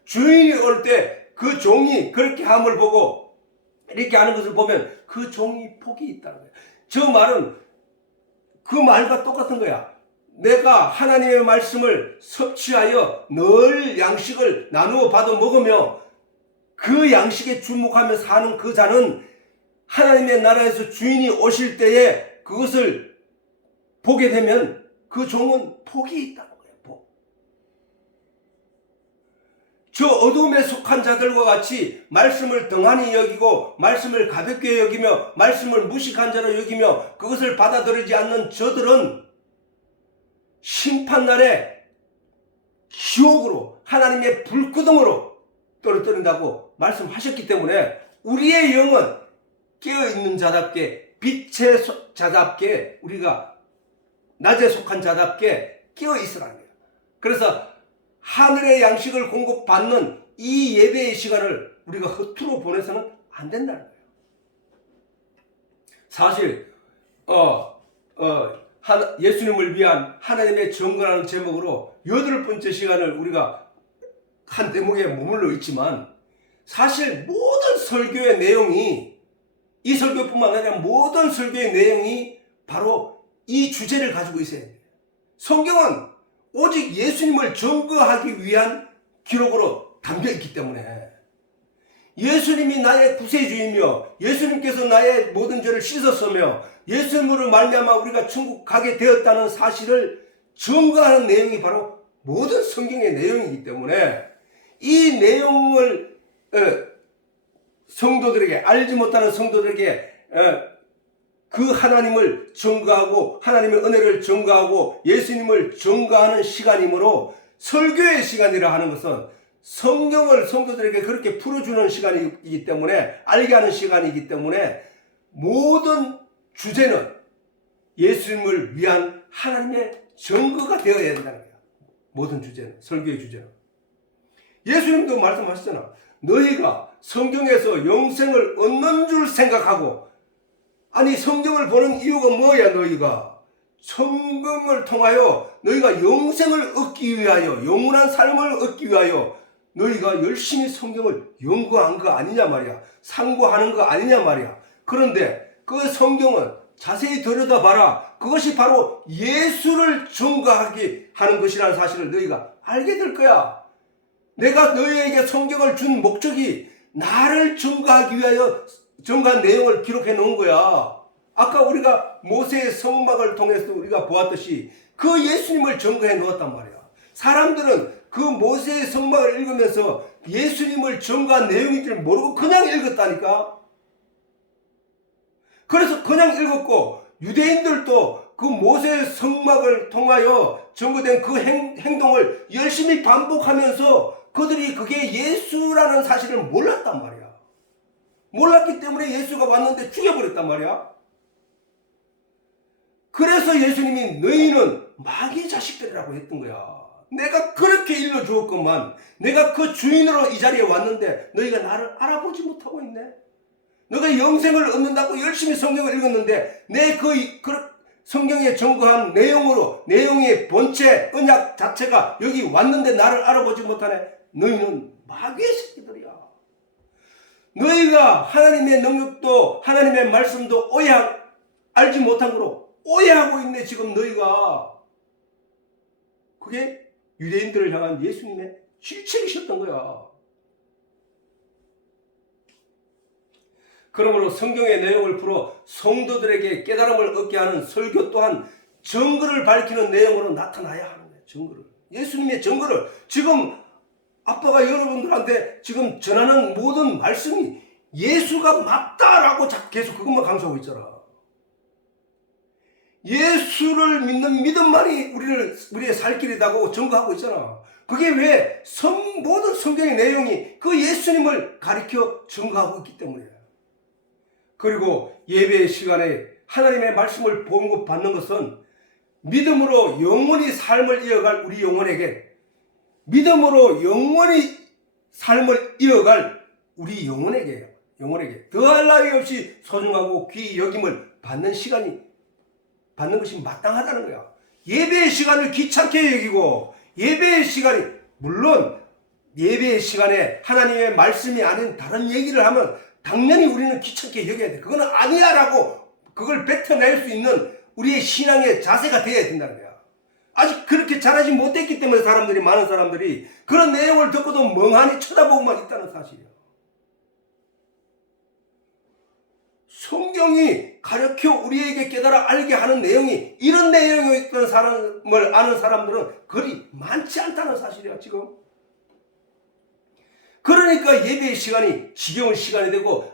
주인이 올 때 그 종이 그렇게 함을 보고 이렇게 하는 것을 보면 그 종이 복이 있다는 거야. 저 말은 그 말과 똑같은 거야. 내가 하나님의 말씀을 섭취하여 늘 양식을 나누어 받아 먹으며 그 양식에 주목하며 사는 그 자는 하나님의 나라에서 주인이 오실 때에 그것을 보게 되면 그 종은 복이 있다는 거예요. 복. 저 어둠에 속한 자들과 같이 말씀을 등한히 여기고 말씀을 가볍게 여기며 말씀을 무식한 자로 여기며 그것을 받아들이지 않는 저들은 심판날에 지옥으로 하나님의 불구덩으로 떨어뜨린다고 말씀하셨기 때문에 우리의 영은 깨어있는 자답게 빛의 자답게 우리가 낮에 속한 자답게 깨어있으라는 거예요. 그래서 하늘의 양식을 공급받는 이 예배의 시간을 우리가 허투루 보내서는 안 된다는 거예요. 사실 예수님을 위한 하나님의 정거라는 제목으로 8번째 시간을 우리가 한 대목에 머물러 있지만 사실 모든 설교의 내용이 이 설교뿐만 아니라 모든 설교의 내용이 바로 이 주제를 가지고 있어야 돼요. 성경은 오직 예수님을 증거하기 위한 기록으로 담겨있기 때문에 예수님이 나의 구세주이며 예수님께서 나의 모든 죄를 씻었으며 예수님으로 말미암아 우리가 천국 가게 되었다는 사실을 증거하는 내용이 바로 모든 성경의 내용이기 때문에 이 내용을 성도들에게 알지 못하는 성도들에게 그 하나님을 증거하고 하나님의 은혜를 증거하고 예수님을 증거하는 시간이므로 설교의 시간이라 하는 것은 성경을 성도들에게 그렇게 풀어주는 시간이기 때문에 알게 하는 시간이기 때문에 모든 주제는 예수님을 위한 하나님의 증거가 되어야 된다는 거야. 모든 주제는, 설교의 주제는. 예수님도 말씀하시잖아. 너희가 성경에서 영생을 얻는 줄 생각하고 아니 성경을 보는 이유가 뭐야? 너희가 성경을 통하여 너희가 영생을 얻기 위하여 영원한 삶을 얻기 위하여 너희가 열심히 성경을 연구한 거 아니냐 말이야. 상고하는 거 아니냐 말이야. 그런데 그 성경은 자세히 들여다봐라. 그것이 바로 예수를 증거하게 하는 것이라는 사실을 너희가 알게 될 거야. 내가 너희에게 성경을 준 목적이 나를 증거하기 위하여 증거한 내용을 기록해 놓은 거야. 아까 우리가 모세의 성막을 통해서 우리가 보았듯이 그 예수님을 증거해 놓았단 말이야. 사람들은 그 모세의 성막을 읽으면서 예수님을 증거한 내용인 줄 모르고 그냥 읽었다니까. 그래서 그냥 읽었고 유대인들도 그 모세의 성막을 통하여 증거된 그 행동을 열심히 반복하면서 그들이 그게 예수라는 사실을 몰랐단 말이야. 몰랐기 때문에 예수가 왔는데 죽여버렸단 말이야. 그래서 예수님이 너희는 마귀의 자식들이라고 했던 거야. 내가 그렇게 일러주었건만 내가 그 주인으로 이 자리에 왔는데 너희가 나를 알아보지 못하고 있네. 너가 영생을 얻는다고 열심히 성경을 읽었는데 내 그 성경에 증거한 내용으로 내용의 본체 언약 자체가 여기 왔는데 나를 알아보지 못하네. 너희는 마귀의 새끼들이야. 너희가 하나님의 능력도 하나님의 말씀도 알지 못한 거로 오해하고 있네. 지금 너희가. 그게 유대인들을 향한 예수님의 질책이셨던 거야. 그러므로 성경의 내용을 풀어 성도들에게 깨달음을 얻게 하는 설교 또한 증거를 밝히는 내용으로 나타나야 하는 거예요. 증거를. 예수님의 증거를 지금 아빠가 여러분들한테 지금 전하는 모든 말씀이 예수가 맞다라고 계속 그것만 강조하고 있잖아. 예수를 믿는 믿음만이 우리의 살 길이라고 증거하고 있잖아. 그게 왜 모든 성경의 내용이 그 예수님을 가리켜 증거하고 있기 때문이에요. 그리고 예배의 시간에 하나님의 말씀을 공급받는 것은 믿음으로 영원히 삶을 이어갈 우리 영혼에게 믿음으로 영원히 삶을 이어갈 우리 영혼에게요. 영혼에게 더할 나위 없이 소중하고 귀히 여김을 받는 시간이 받는 것이 마땅하다는 거야. 예배의 시간을 귀찮게 여기고 예배의 시간이 물론 예배의 시간에 하나님의 말씀이 아닌 다른 얘기를 하면 당연히 우리는 귀찮게 여겨야 돼. 그거는 아니야라고 그걸 뱉어낼 수 있는 우리의 신앙의 자세가 되어야 된다는 거야. 아직 그렇게 잘하지 못했기 때문에 많은 사람들이 그런 내용을 듣고도 멍하니 쳐다보고만 있다는 사실이야. 성경이 가르쳐 우리에게 깨달아 알게 하는 내용이 이런 내용이었던 사람을 아는 사람들은 그리 많지 않다는 사실이야 지금. 그러니까 예배의 시간이 지겨운 시간이 되고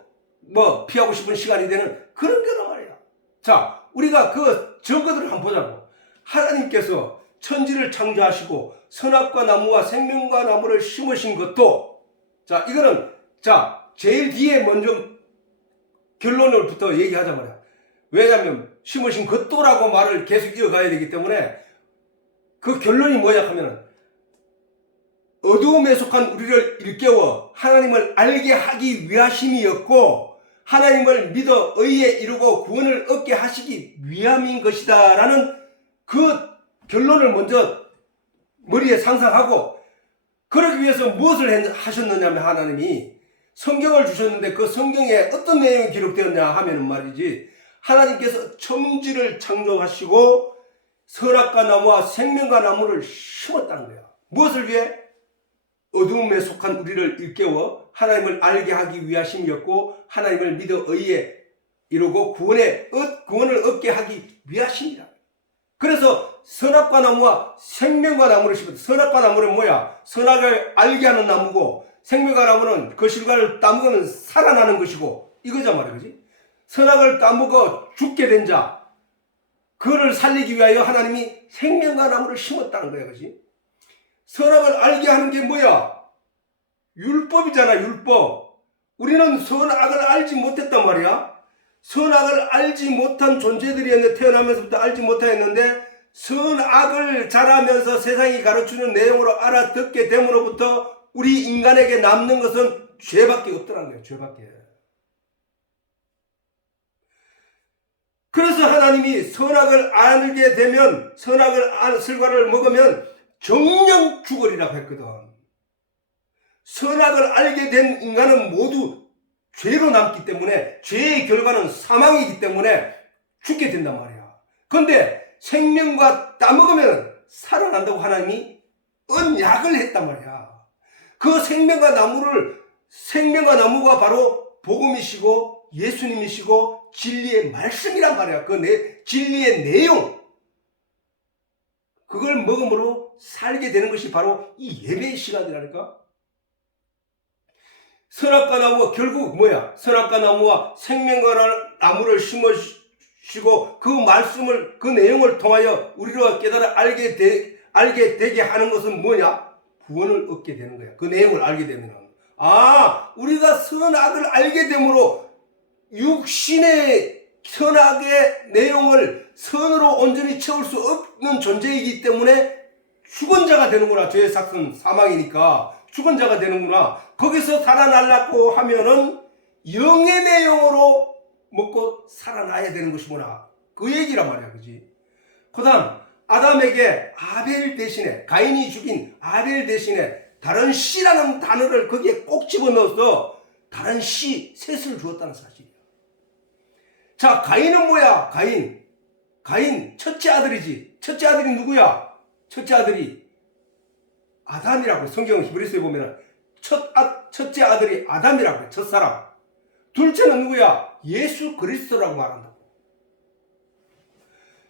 피하고 싶은 시간이 되는 그런 거란 말이야. 자, 우리가 그 증거들을 한번 보자고. 하나님께서 천지를 창조하시고 선악과 나무와 생명과 나무를 심으신 것도 이거는 제일 뒤에 먼저 결론을부터 얘기하자 말이야. 왜냐하면 심으신 것도라고 말을 계속 이어가야 되기 때문에 그 결론이 뭐냐 하면은 어두움에 속한 우리를 일깨워 하나님을 알게 하기 위하심이었고 하나님을 믿어 의에 이루고 구원을 얻게 하시기 위함인 것이다 라는 그 결론을 먼저 머리에 상상하고 그러기 위해서 무엇을 하셨느냐면 하나님이 성경을 주셨는데 그 성경에 어떤 내용이 기록되었냐 하면은 말이지 하나님께서 천지를 창조하시고 선악과 나무와 생명과 나무를 심었다는 거야. 무엇을 위해? 어두움에 속한 우리를 일깨워 하나님을 알게 하기 위하심이었고 하나님을 믿어 의에 이루고 구원을 얻게 하기 위하심이라. 그래서 선악과 나무와 생명과 나무를 심었다. 선악과 나무는 뭐야? 선악을 알게 하는 나무고 생명과 나무는 그 실과를 따먹으면 살아나는 것이고 이거자 말이야. 그지? 선악을 따먹어 죽게 된 자 그를 살리기 위하여 하나님이 생명과 나무를 심었다는 거야. 그지? 선악을 알게 하는 게 뭐야? 율법이잖아. 율법. 우리는 선악을 알지 못했단 말이야. 선악을 알지 못한 존재들이었는데 태어나면서부터 알지 못하였는데 선악을 자라면서 세상이 가르치는 내용으로 알아듣게 됨으로부터 우리 인간에게 남는 것은 죄밖에 없더라는 거예요. 죄밖에. 그래서 하나님이 선악을 알게 되면 선악을 실과를 먹으면 정령 죽으리라고 했거든. 선악을 알게 된 인간은 모두 죄로 남기 때문에 죄의 결과는 사망이기 때문에 죽게 된단 말이야. 그런데 생명과 따먹으면 살아난다고 하나님이 언약을 했단 말이야. 그 생명과 나무가 바로 복음이시고 예수님이시고 진리의 말씀이란 말이야. 진리의 내용. 그걸 먹음으로 살게 되는 것이 바로 이 예배의 시간이라니까. 선악과 나무가 결국 뭐야? 선악과 나무와 생명과 나무를 심으시고 그 말씀을 그 내용을 통하여 우리가 깨달아 알게 되게 하는 것은 뭐냐? 구원을 얻게 되는 거야. 그 내용을 알게 되면 우리가 선악을 알게 되므로 육신의 선악의 내용을 선으로 온전히 채울 수 없는 존재이기 때문에 죽은 자가 되는구나. 죄의 삭은 사망이니까 죽은 자가 되는구나. 거기서 살아날라고 하면은 영의 내용으로 먹고 살아나야 되는 것이구나. 그 얘기란 말이야. 그지? 그 다음 아담에게 아벨 대신에 가인이 죽인 아벨 대신에 다른 씨라는 단어를 거기에 꼭 집어넣어서 다른 씨 셋을 주었다는 사실이야. 자, 가인은 뭐야? 가인 첫째 아들이지. 첫째 아들이 누구야? 첫째 아들이 아담이라고. 성경 히브리서에 보면 첫째 아들이 아담이라고 해. 첫사람. 둘째는 누구야? 예수 그리스도라고 말한다고.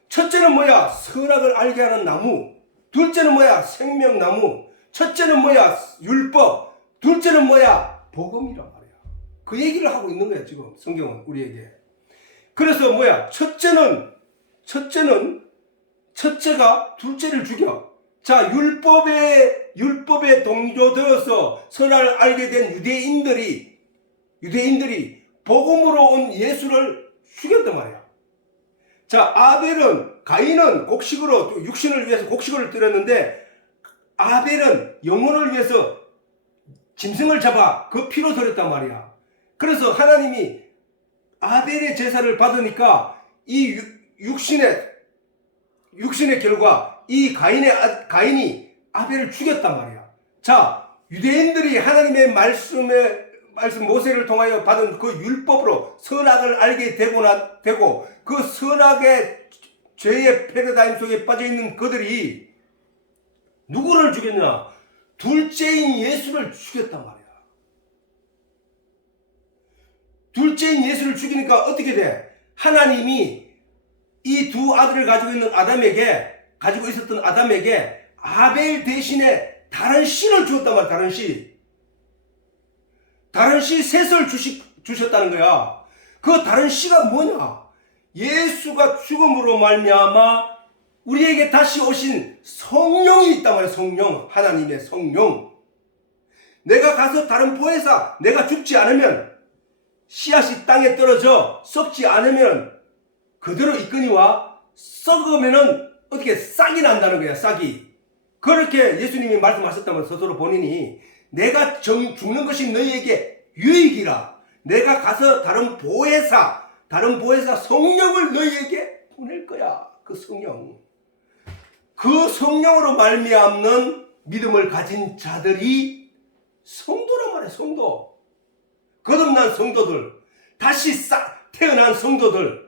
첫째는 뭐야? 선악을 알게 하는 나무. 둘째는 뭐야? 생명나무. 첫째는 뭐야? 율법. 둘째는 뭐야? 복음이란 말이야. 그 얘기를 하고 있는 거야 지금 성경은 우리에게. 그래서 뭐야? 첫째가 둘째를 죽여. 자, 율법에 동조되어서 선악을 알게 된 유대인들이 복음으로 온 예수를 죽였단 말이야. 자, 가인은 곡식으로 육신을 위해서 곡식을 드렸는데 아벨은 영혼을 위해서 짐승을 잡아 그 피로 드렸단 말이야. 그래서 하나님이 아벨의 제사를 받으니까 이 육신의 결과 이 가인이 아벨을 죽였단 말이야. 자, 유대인들이 하나님의 말씀 모세를 통하여 받은 그 율법으로 선악을 알게 되고 그 선악의 죄의 패러다임 속에 빠져 있는 그들이 누구를 죽였냐? 둘째인 예수를 죽였단 말이야. 둘째인 예수를 죽이니까 어떻게 돼? 하나님이 이 두 아들을 가지고 있었던 아담에게 아벨 대신에 다른 씨를 주었단 말이야. 다른 씨 셋을 주셨다는 거야. 그 다른 씨가 뭐냐? 예수가 죽음으로 말미암아 우리에게 다시 오신 성령이 있단 말이야. 성령, 하나님의 성령. 내가 가서 다른 보혜사, 내가 죽지 않으면, 씨앗이 땅에 떨어져 썩지 않으면 그대로 있거니와 썩으면은 어떻게 싹이 난다는 거야. 싹이. 그렇게 예수님이 말씀하셨다면 스스로 본인이 내가 죽는 것이 너희에게 유익이라. 내가 가서 다른 보혜사 성령을 너희에게 보낼 거야. 그 성령. 그 성령으로 말미암는 믿음을 가진 자들이 성도란 말이야. 성도. 거듭난 성도들. 다시 태어난 성도들.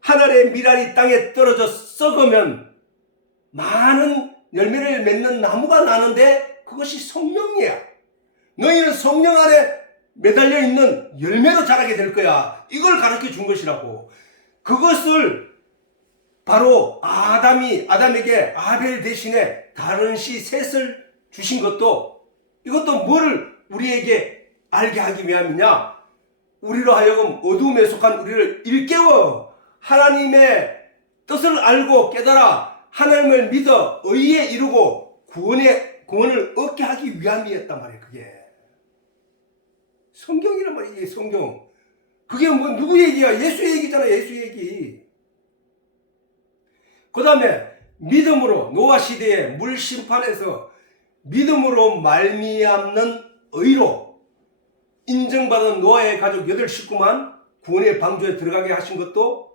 하늘의 미랄이 땅에 떨어져 썩으면 많은 열매를 맺는 나무가 나는데 그것이 성령이야. 너희는 성령 안에 매달려 있는 열매로 자라게 될 거야. 이걸 가르쳐 준 것이라고. 그것을 바로 아담에게 아벨 대신에 다른 씨 셋을 주신 것도 이것도 뭐를 우리에게 알게 하기 위함이냐? 우리로 하여금 어둠에 속한 우리를 일깨워 하나님의 뜻을 알고 깨달아 하나님을 믿어 의에 이루고 구원을 얻게 하기 위함이었단 말이에요. 그게 성경이란 말이에요. 이게 성경. 그게 뭐 누구 얘기야? 예수 얘기잖아. 예수 얘기. 그 다음에 믿음으로 노아 시대의 물 심판에서 믿음으로 말미암는 의로 인정받은 노아의 가족 8식구만 구원의 방주에 들어가게 하신 것도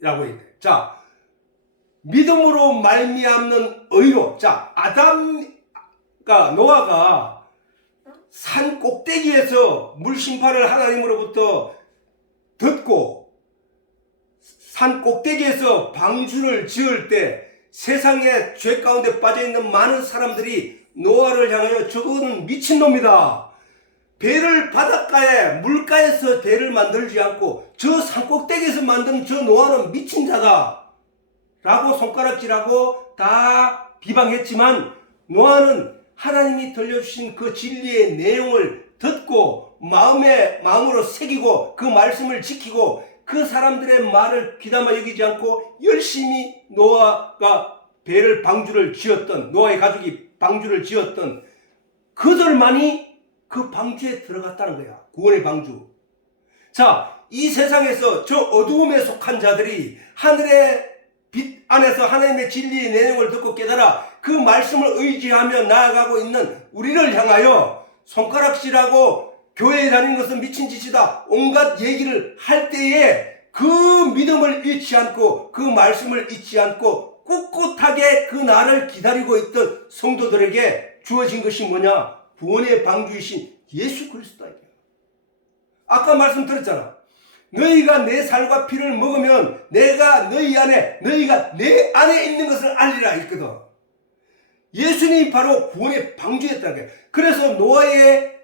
라고 해야 돼. 자, 믿음으로 말미암는 의로. 자, 노아가 산 꼭대기에서 물 심판을 하나님으로부터 듣고 산 꼭대기에서 방주를 지을 때 세상에 죄 가운데 빠져있는 많은 사람들이 노아를 향하여 저거는 미친놈이다. 배를 바닷가에 물가에서 배를 만들지 않고 저 산 꼭대기에서 만든 저 노아는 미친 자다 라고 손가락질하고 다 비방했지만 노아는 하나님이 들려주신 그 진리의 내용을 듣고 마음으로 새기고 그 말씀을 지키고 그 사람들의 말을 귀담아 여기지 않고 열심히 노아가 방주를 지었던, 노아의 가족이 방주를 지었던 그들만이 그 방주에 들어갔다는 거야. 구원의 방주. 자, 이 세상에서 저 어두움에 속한 자들이 하늘의 빛 안에서 하나님의 진리의 내용을 듣고 깨달아 그 말씀을 의지하며 나아가고 있는 우리를 향하여 손가락질하고 교회에 다니는 것은 미친 짓이다. 온갖 얘기를 할 때에 그 믿음을 잃지 않고 그 말씀을 잊지 않고 꿋꿋하게 그 날을 기다리고 있던 성도들에게 주어진 것이 뭐냐? 구원의 방주이신 예수 그리스도다. 아까 말씀드렸잖아. 너희가 내 살과 피를 먹으면 너희가 내 안에 있는 것을 알리라 했거든. 예수님이 바로 구원의 방주였다는 거예요. 그래서 노아의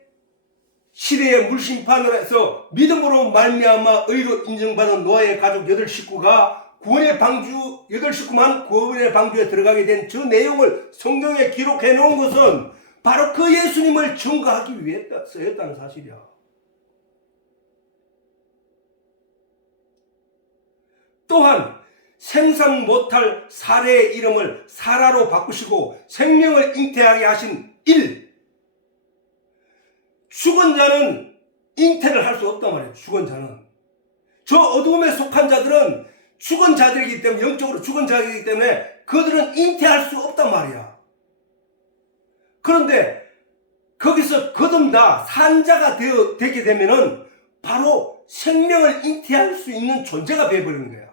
시대의 물심판을 해서 믿음으로 말미암아 의로 인정받은 노아의 가족 8식구가 구원의 방주 8식구만 구원의 방주에 들어가게 된 저 내용을 성경에 기록해 놓은 것은 바로 그 예수님을 증거하기 위해 쓰였다는 사실이야. 또한 생산 못할 사례의 이름을 사라로 바꾸시고 생명을 잉태하게 하신 일. 죽은 자는 잉태를 할 수 없단 말이에요. 죽은 자는. 저 어두움에 속한 자들은 죽은 자들이기 때문에, 영적으로 죽은 자들이기 때문에 그들은 잉태할 수 없단 말이야. 그런데 거기서 거듭나 산자가 되게 되면은 바로 생명을 잉태할 수 있는 존재가 되어버리는 거야.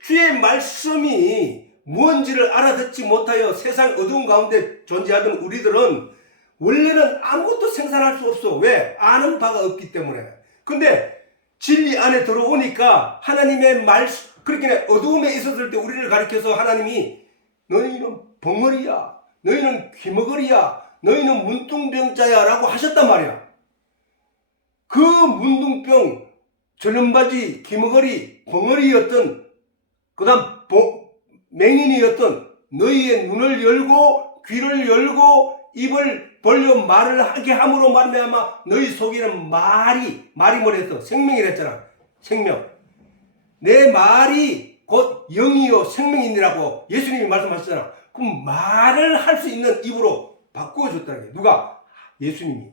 주의 말씀이 뭔지를 알아듣지 못하여 세상 어두운 가운데 존재하던 우리들은 원래는 아무것도 생산할 수 없어. 왜? 아는 바가 없기 때문에. 근데 진리 안에 들어오니까 하나님의 말씀, 그렇게 어두움에 있었을 때 우리를 가리켜서 하나님이 너희는 벙어리야, 너희는 귀머거리야, 너희는 문둥병자야 라고 하셨단 말이야. 그 문둥병, 저렴바지, 귀머거리, 벙어리였던, 그 다음 맹인이었던 너희의 눈을 열고 귀를 열고 입을 벌려 말을 하게 함으로 말미암아 너희 속에는 말이 뭐랬어? 생명이랬잖아. 생명. 내 말이 곧 영이요 생명이니라고 예수님이 말씀하셨잖아. 그럼 말을 할 수 있는 입으로 바꾸어줬다는 게 누가? 예수님이.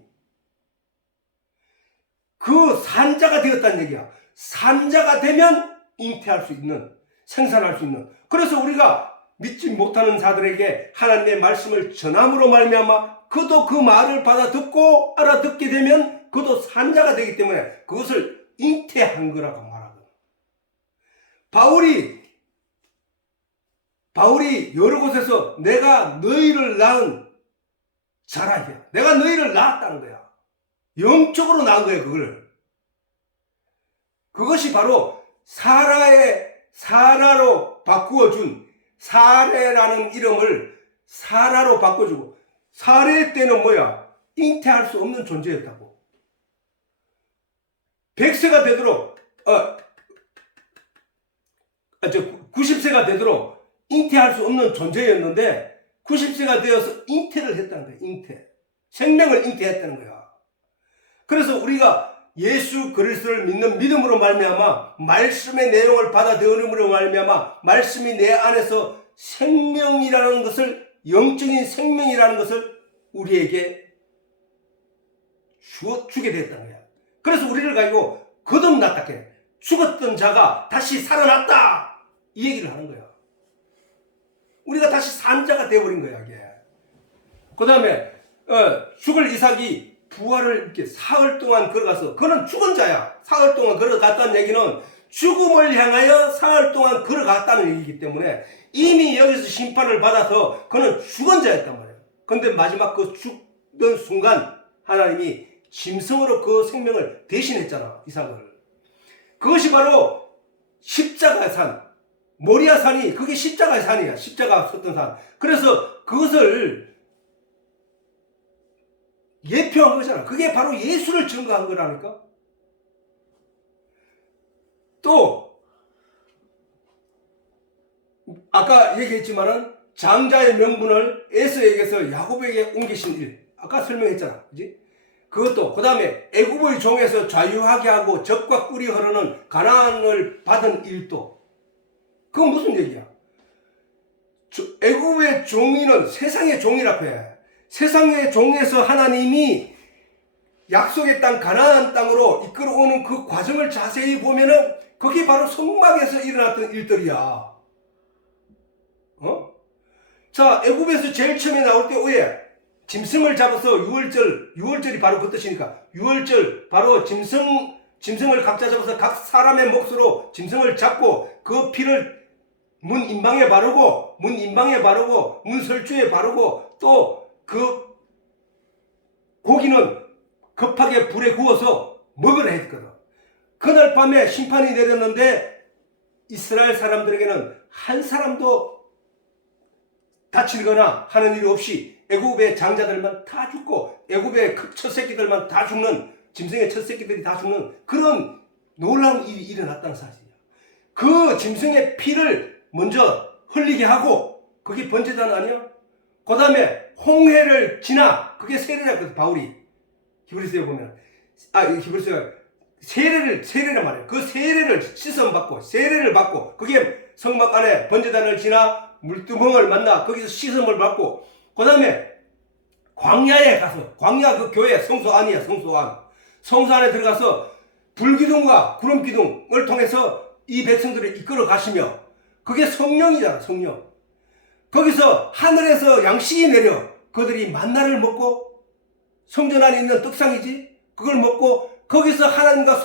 그 산자가 되었다는 얘기야. 산자가 되면 잉태할 수 있는, 생산할 수 있는. 그래서 우리가 믿지 못하는 자들에게 하나님의 말씀을 전함으로 말미암아 그도 그 말을 받아 듣고 알아듣게 되면 그도 산자가 되기 때문에 그것을 잉태한 거라고 말하거든. 바울이 여러 곳에서 내가 너희를 낳은 자라이야. 내가 너희를 낳았다는 거야. 영적으로 낳은 거야, 그걸. 그것이 바로 사라로 바꾸어준 사례라는 이름을 사라로 바꿔주고, 사례 때는 뭐야? 잉태할 수 없는 존재였다고. 100세가 되도록 90세가 되도록 잉태할 수 없는 존재였는데 90세가 되어서 잉태를 했다는 거야. 잉태. 생명을 잉태했다는 거야. 그래서 우리가 예수 그리스도를 믿는 믿음으로 말미암아 말씀의 내용을 받아들임으로 말미암아 말씀이 내 안에서 생명이라는 것을, 영적인 생명이라는 것을 우리에게 주게 됐다는 거야. 그래서 우리를 가지고 거듭났다 해. 죽었던 자가 다시 살아났다, 이 얘기를 하는 거야. 우리가 다시 산 자가 되어버린 거야, 이게. 그 다음에 죽을 이삭이 부활을 이렇게 사흘 동안 걸어가서, 그는 죽은 자야. 사흘 동안 걸어갔다는 얘기는 죽음을 향하여 사흘 동안 걸어갔다는 얘기이기 때문에 이미 여기서 심판을 받아서 그는 죽은 자였단 말이야. 근데 마지막 그 죽던 순간 하나님이 짐승으로 그 생명을 대신했잖아, 이삭을. 그것이 바로 십자가의 산, 모리아 산이, 그게 십자가의 산이야. 십자가 섰던 산. 그래서 그것을 예표한 거잖아. 그게 바로 예수를 증거한 거라니까. 또 아까 얘기했지만은 장자의 명분을 에서에게서 야곱에게 옮기신 일, 아까 설명했잖아, 그지? 그것도, 그 다음에 애굽의 종에서 자유하게 하고 젖과 꿀이 흐르는 가나안을 받은 일도, 그건 무슨 얘기야? 애굽의 종이는 세상의 종이라고 해. 세상의 종에서 하나님이 약속의 땅 가나안 땅으로 이끌어오는 그 과정을 자세히 보면은 그게 바로 성막에서 일어났던 일들이야. 자, 애굽에서 제일 처음에 나올 때 왜? 짐승을 잡아서 유월절이 바로 그 뜻이니까 유월절, 바로 짐승을 각자 잡아서 각 사람의 몫으로 짐승을 잡고 그 피를 문 인방에 바르고 문 설주에 바르고 또 그 고기는 급하게 불에 구워서 먹으라 했거든. 그날 밤에 심판이 내렸는데 이스라엘 사람들에게는 한 사람도 다치거나 하는 일이 없이 애굽의 장자들만 다 죽고 애굽의 첫 새끼들만 다 죽는, 짐승의 첫 새끼들이 다 죽는 그런 놀라운 일이 일어났다는 사실이야. 그 짐승의 피를 먼저 흘리게 하고, 그게 번제단 아니야? 그 다음에 홍해를 지나, 그게 세례라거든, 바울이. 히브리서에 보면. 히브리서가 세례란 말이야. 그 세례를 세례를 받고, 그게 성막 안에 번제단을 지나 물두멍을 만나, 거기서 씻음을 받고, 그 다음에 광야에 가서, 광야 그 교회 성소 안이야, 성소 안. 성소 안에 들어가서 불기둥과 구름기둥을 통해서 이 백성들을 이끌어 가시며, 그게 성령이잖아, 성령. 거기서 하늘에서 양식이 내려, 그들이 만나를 먹고 성전 안에 있는 떡상이지 그걸 먹고 거기서 하나님과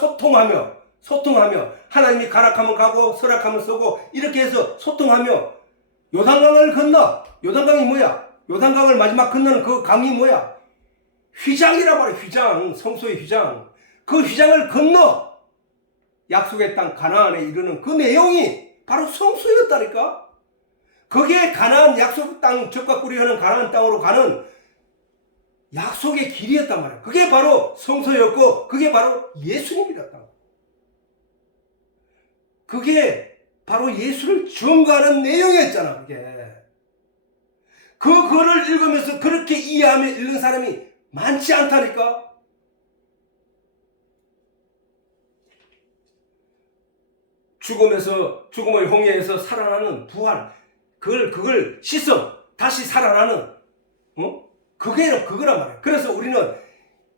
소통하며 하나님이 가락하면 가고 서락하면 서고 이렇게 해서 소통하며 요단강을 건너. 요단강이 뭐야? 요단강을 마지막 건너는 그 강이 뭐야? 휘장이라 말이야. 휘장. 성소의 휘장. 그 휘장을 건너 약속의 땅 가나안에 이르는 그 내용이 바로 성소였다니까. 그게 가나안 약속 땅 적과 꿀이 흐르는 가나안 땅으로 가는 약속의 길이었단 말이야. 그게 바로 성소였고 그게 바로 예수님이었다. 그게 바로 예수를 증거하는 내용이었잖아. 그게. 그 글을 읽으면서 그렇게 이해하며 읽는 사람이 많지 않다니까. 죽음의 홍해에서 살아나는 부활, 그걸 씻어 다시 살아나는, 그거란 말이야. 그래서 우리는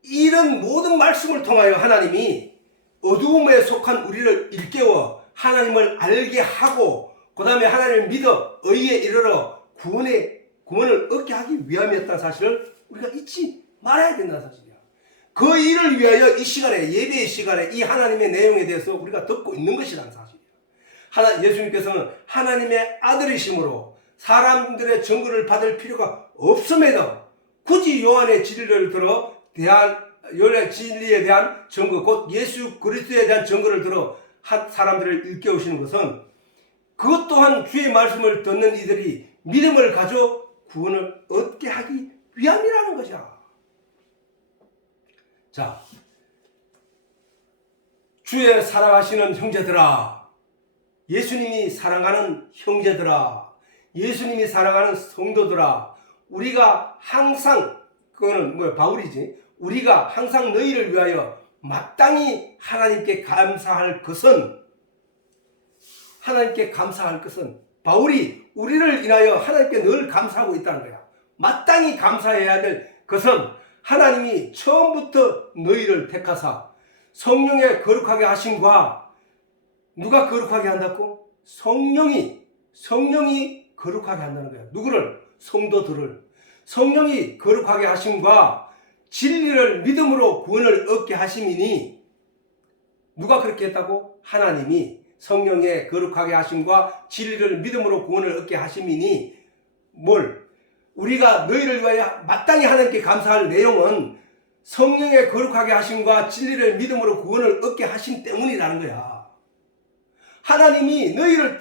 이런 모든 말씀을 통하여 하나님이 어두움에 속한 우리를 일깨워 하나님을 알게 하고, 그 다음에 하나님을 믿어 의에 이르러 구원을 얻게 하기 위함이었다는 사실을 우리가 잊지 말아야 된다는 사실이야. 그 일을 위하여 이 시간에, 예배의 시간에 이 하나님의 내용에 대해서 우리가 듣고 있는 것이라는 사실이야. 예수님께서는 하나님의 아들이심으로 사람들의 증거를 받을 필요가 없음에도 굳이 요한의 진리를 들어 요한의 진리에 대한 증거, 곧 예수 그리스도에 대한 증거를 들어 사람들을 일깨우시는 것은 그것 또한 주의 말씀을 듣는 이들이 믿음을 가져 구원을 얻게 하기 위함이라는 것이야. 자, 주의 사랑하시는 형제들아, 예수님이 사랑하는 형제들아, 예수님이 사랑하는 성도들아, 우리가 항상, 그거는 바울이지, 우리가 항상 너희를 위하여 마땅히 하나님께 감사할 것은 바울이 우리를 인하여 하나님께 늘 감사하고 있다는 거야. 마땅히 감사해야 될 것은 하나님이 처음부터 너희를 택하사 성령에 거룩하게 하심과, 누가 거룩하게 한다고? 성령이 거룩하게 한다는 거야. 누구를? 성도들을. 성령이 거룩하게 하심과 진리를 믿음으로 구원을 얻게 하심이니, 누가 그렇게 했다고? 하나님이 성령에 거룩하게 하심과 진리를 믿음으로 구원을 얻게 하심이니, 우리가 너희를 위하여 마땅히 하나님께 감사할 내용은 성령에 거룩하게 하심과 진리를 믿음으로 구원을 얻게 하심 때문이라는 거야. 하나님이 너희를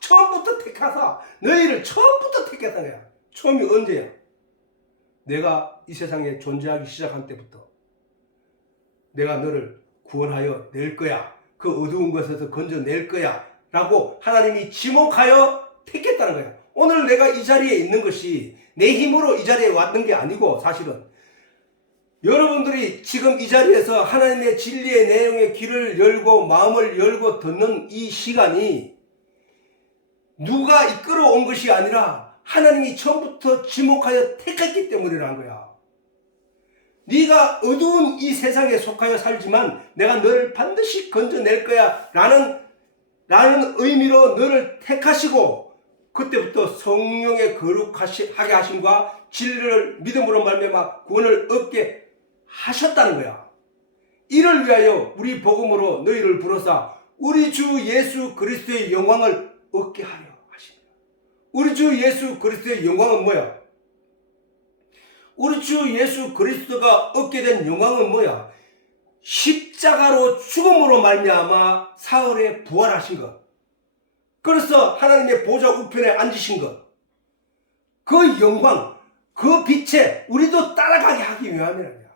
처음부터 택하사 너희를 처음부터 택했다는 거야. 처음이 언제야? 내가 이 세상에 존재하기 시작한 때부터 내가 너를 구원하여 낼 거야. 그 어두운 것에서 건져낼 거야 라고 하나님이 지목하여 택했다는 거야. 오늘 내가 이 자리에 있는 것이 내 힘으로 이 자리에 왔던 게 아니고, 사실은 여러분들이 지금 이 자리에서 하나님의 진리의 내용의 길을 열고 마음을 열고 듣는 이 시간이 누가 이끌어 온 것이 아니라 하나님이 처음부터 지목하여 택했기 때문이라는 거야. 네가 어두운 이 세상에 속하여 살지만 내가 너를 반드시 건져낼 거야 라는 의미로 너를 택하시고, 그때부터 성령의 거룩하게 하심과 진리를 믿음으로 말미암아 구원을 얻게 하셨다는 거야. 이를 위하여 우리 복음으로 너희를 부르사 우리 주 예수 그리스도의 영광을 얻게 하려 하십니다. 우리 주 예수 그리스도의 영광은 뭐야? 우리 주 예수 그리스도가 얻게 된 영광은 뭐야? 십자가로 죽음으로 말미암아 사흘에 부활하신 것. 그래서 하나님의 보좌 우편에 앉으신 것. 그 영광, 그 빛에 우리도 따라가게 하기 위함이라는 거야.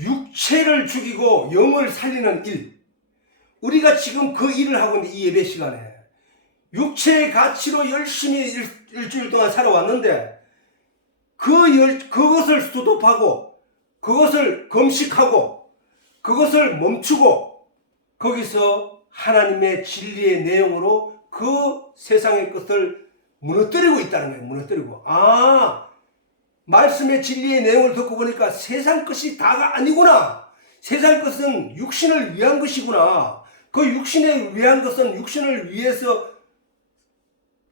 육체를 죽이고 영을 살리는 일. 우리가 지금 그 일을 하고 있는 이 예배 시간에 육체의 가치로 열심히 일주일 동안 살아왔는데 그것을 수독하고 그것을 금식하고 그것을 멈추고 거기서 하나님의 진리의 내용으로 그 세상의 것을 무너뜨리고 있다는 거예요. 무너뜨리고. 말씀의 진리의 내용을 듣고 보니까 세상 것이 다가 아니구나. 세상 것은 육신을 위한 것이구나. 그 육신을 위한 것은 육신을 위해서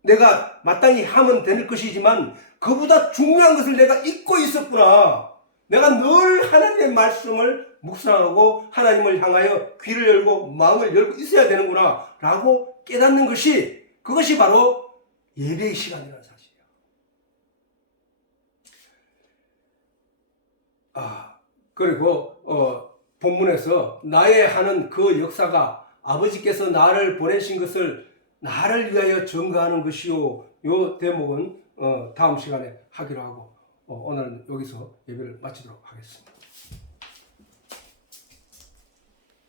내가 마땅히 하면 되는 것이지만 그보다 중요한 것을 내가 잊고 있었구나. 내가 늘 하나님의 말씀을 묵상하고 하나님을 향하여 귀를 열고 마음을 열고 있어야 되는구나 라고 깨닫는 것이, 그것이 바로 예배의 시간이라는 사실이야. 그리고 본문에서 나의 하는 그 역사가 아버지께서 나를 보내신 것을 나를 위하여 증거하는 것이요. 요 대목은 다음 시간에 하기로 하고 오늘은 여기서 예배를 마치도록 하겠습니다.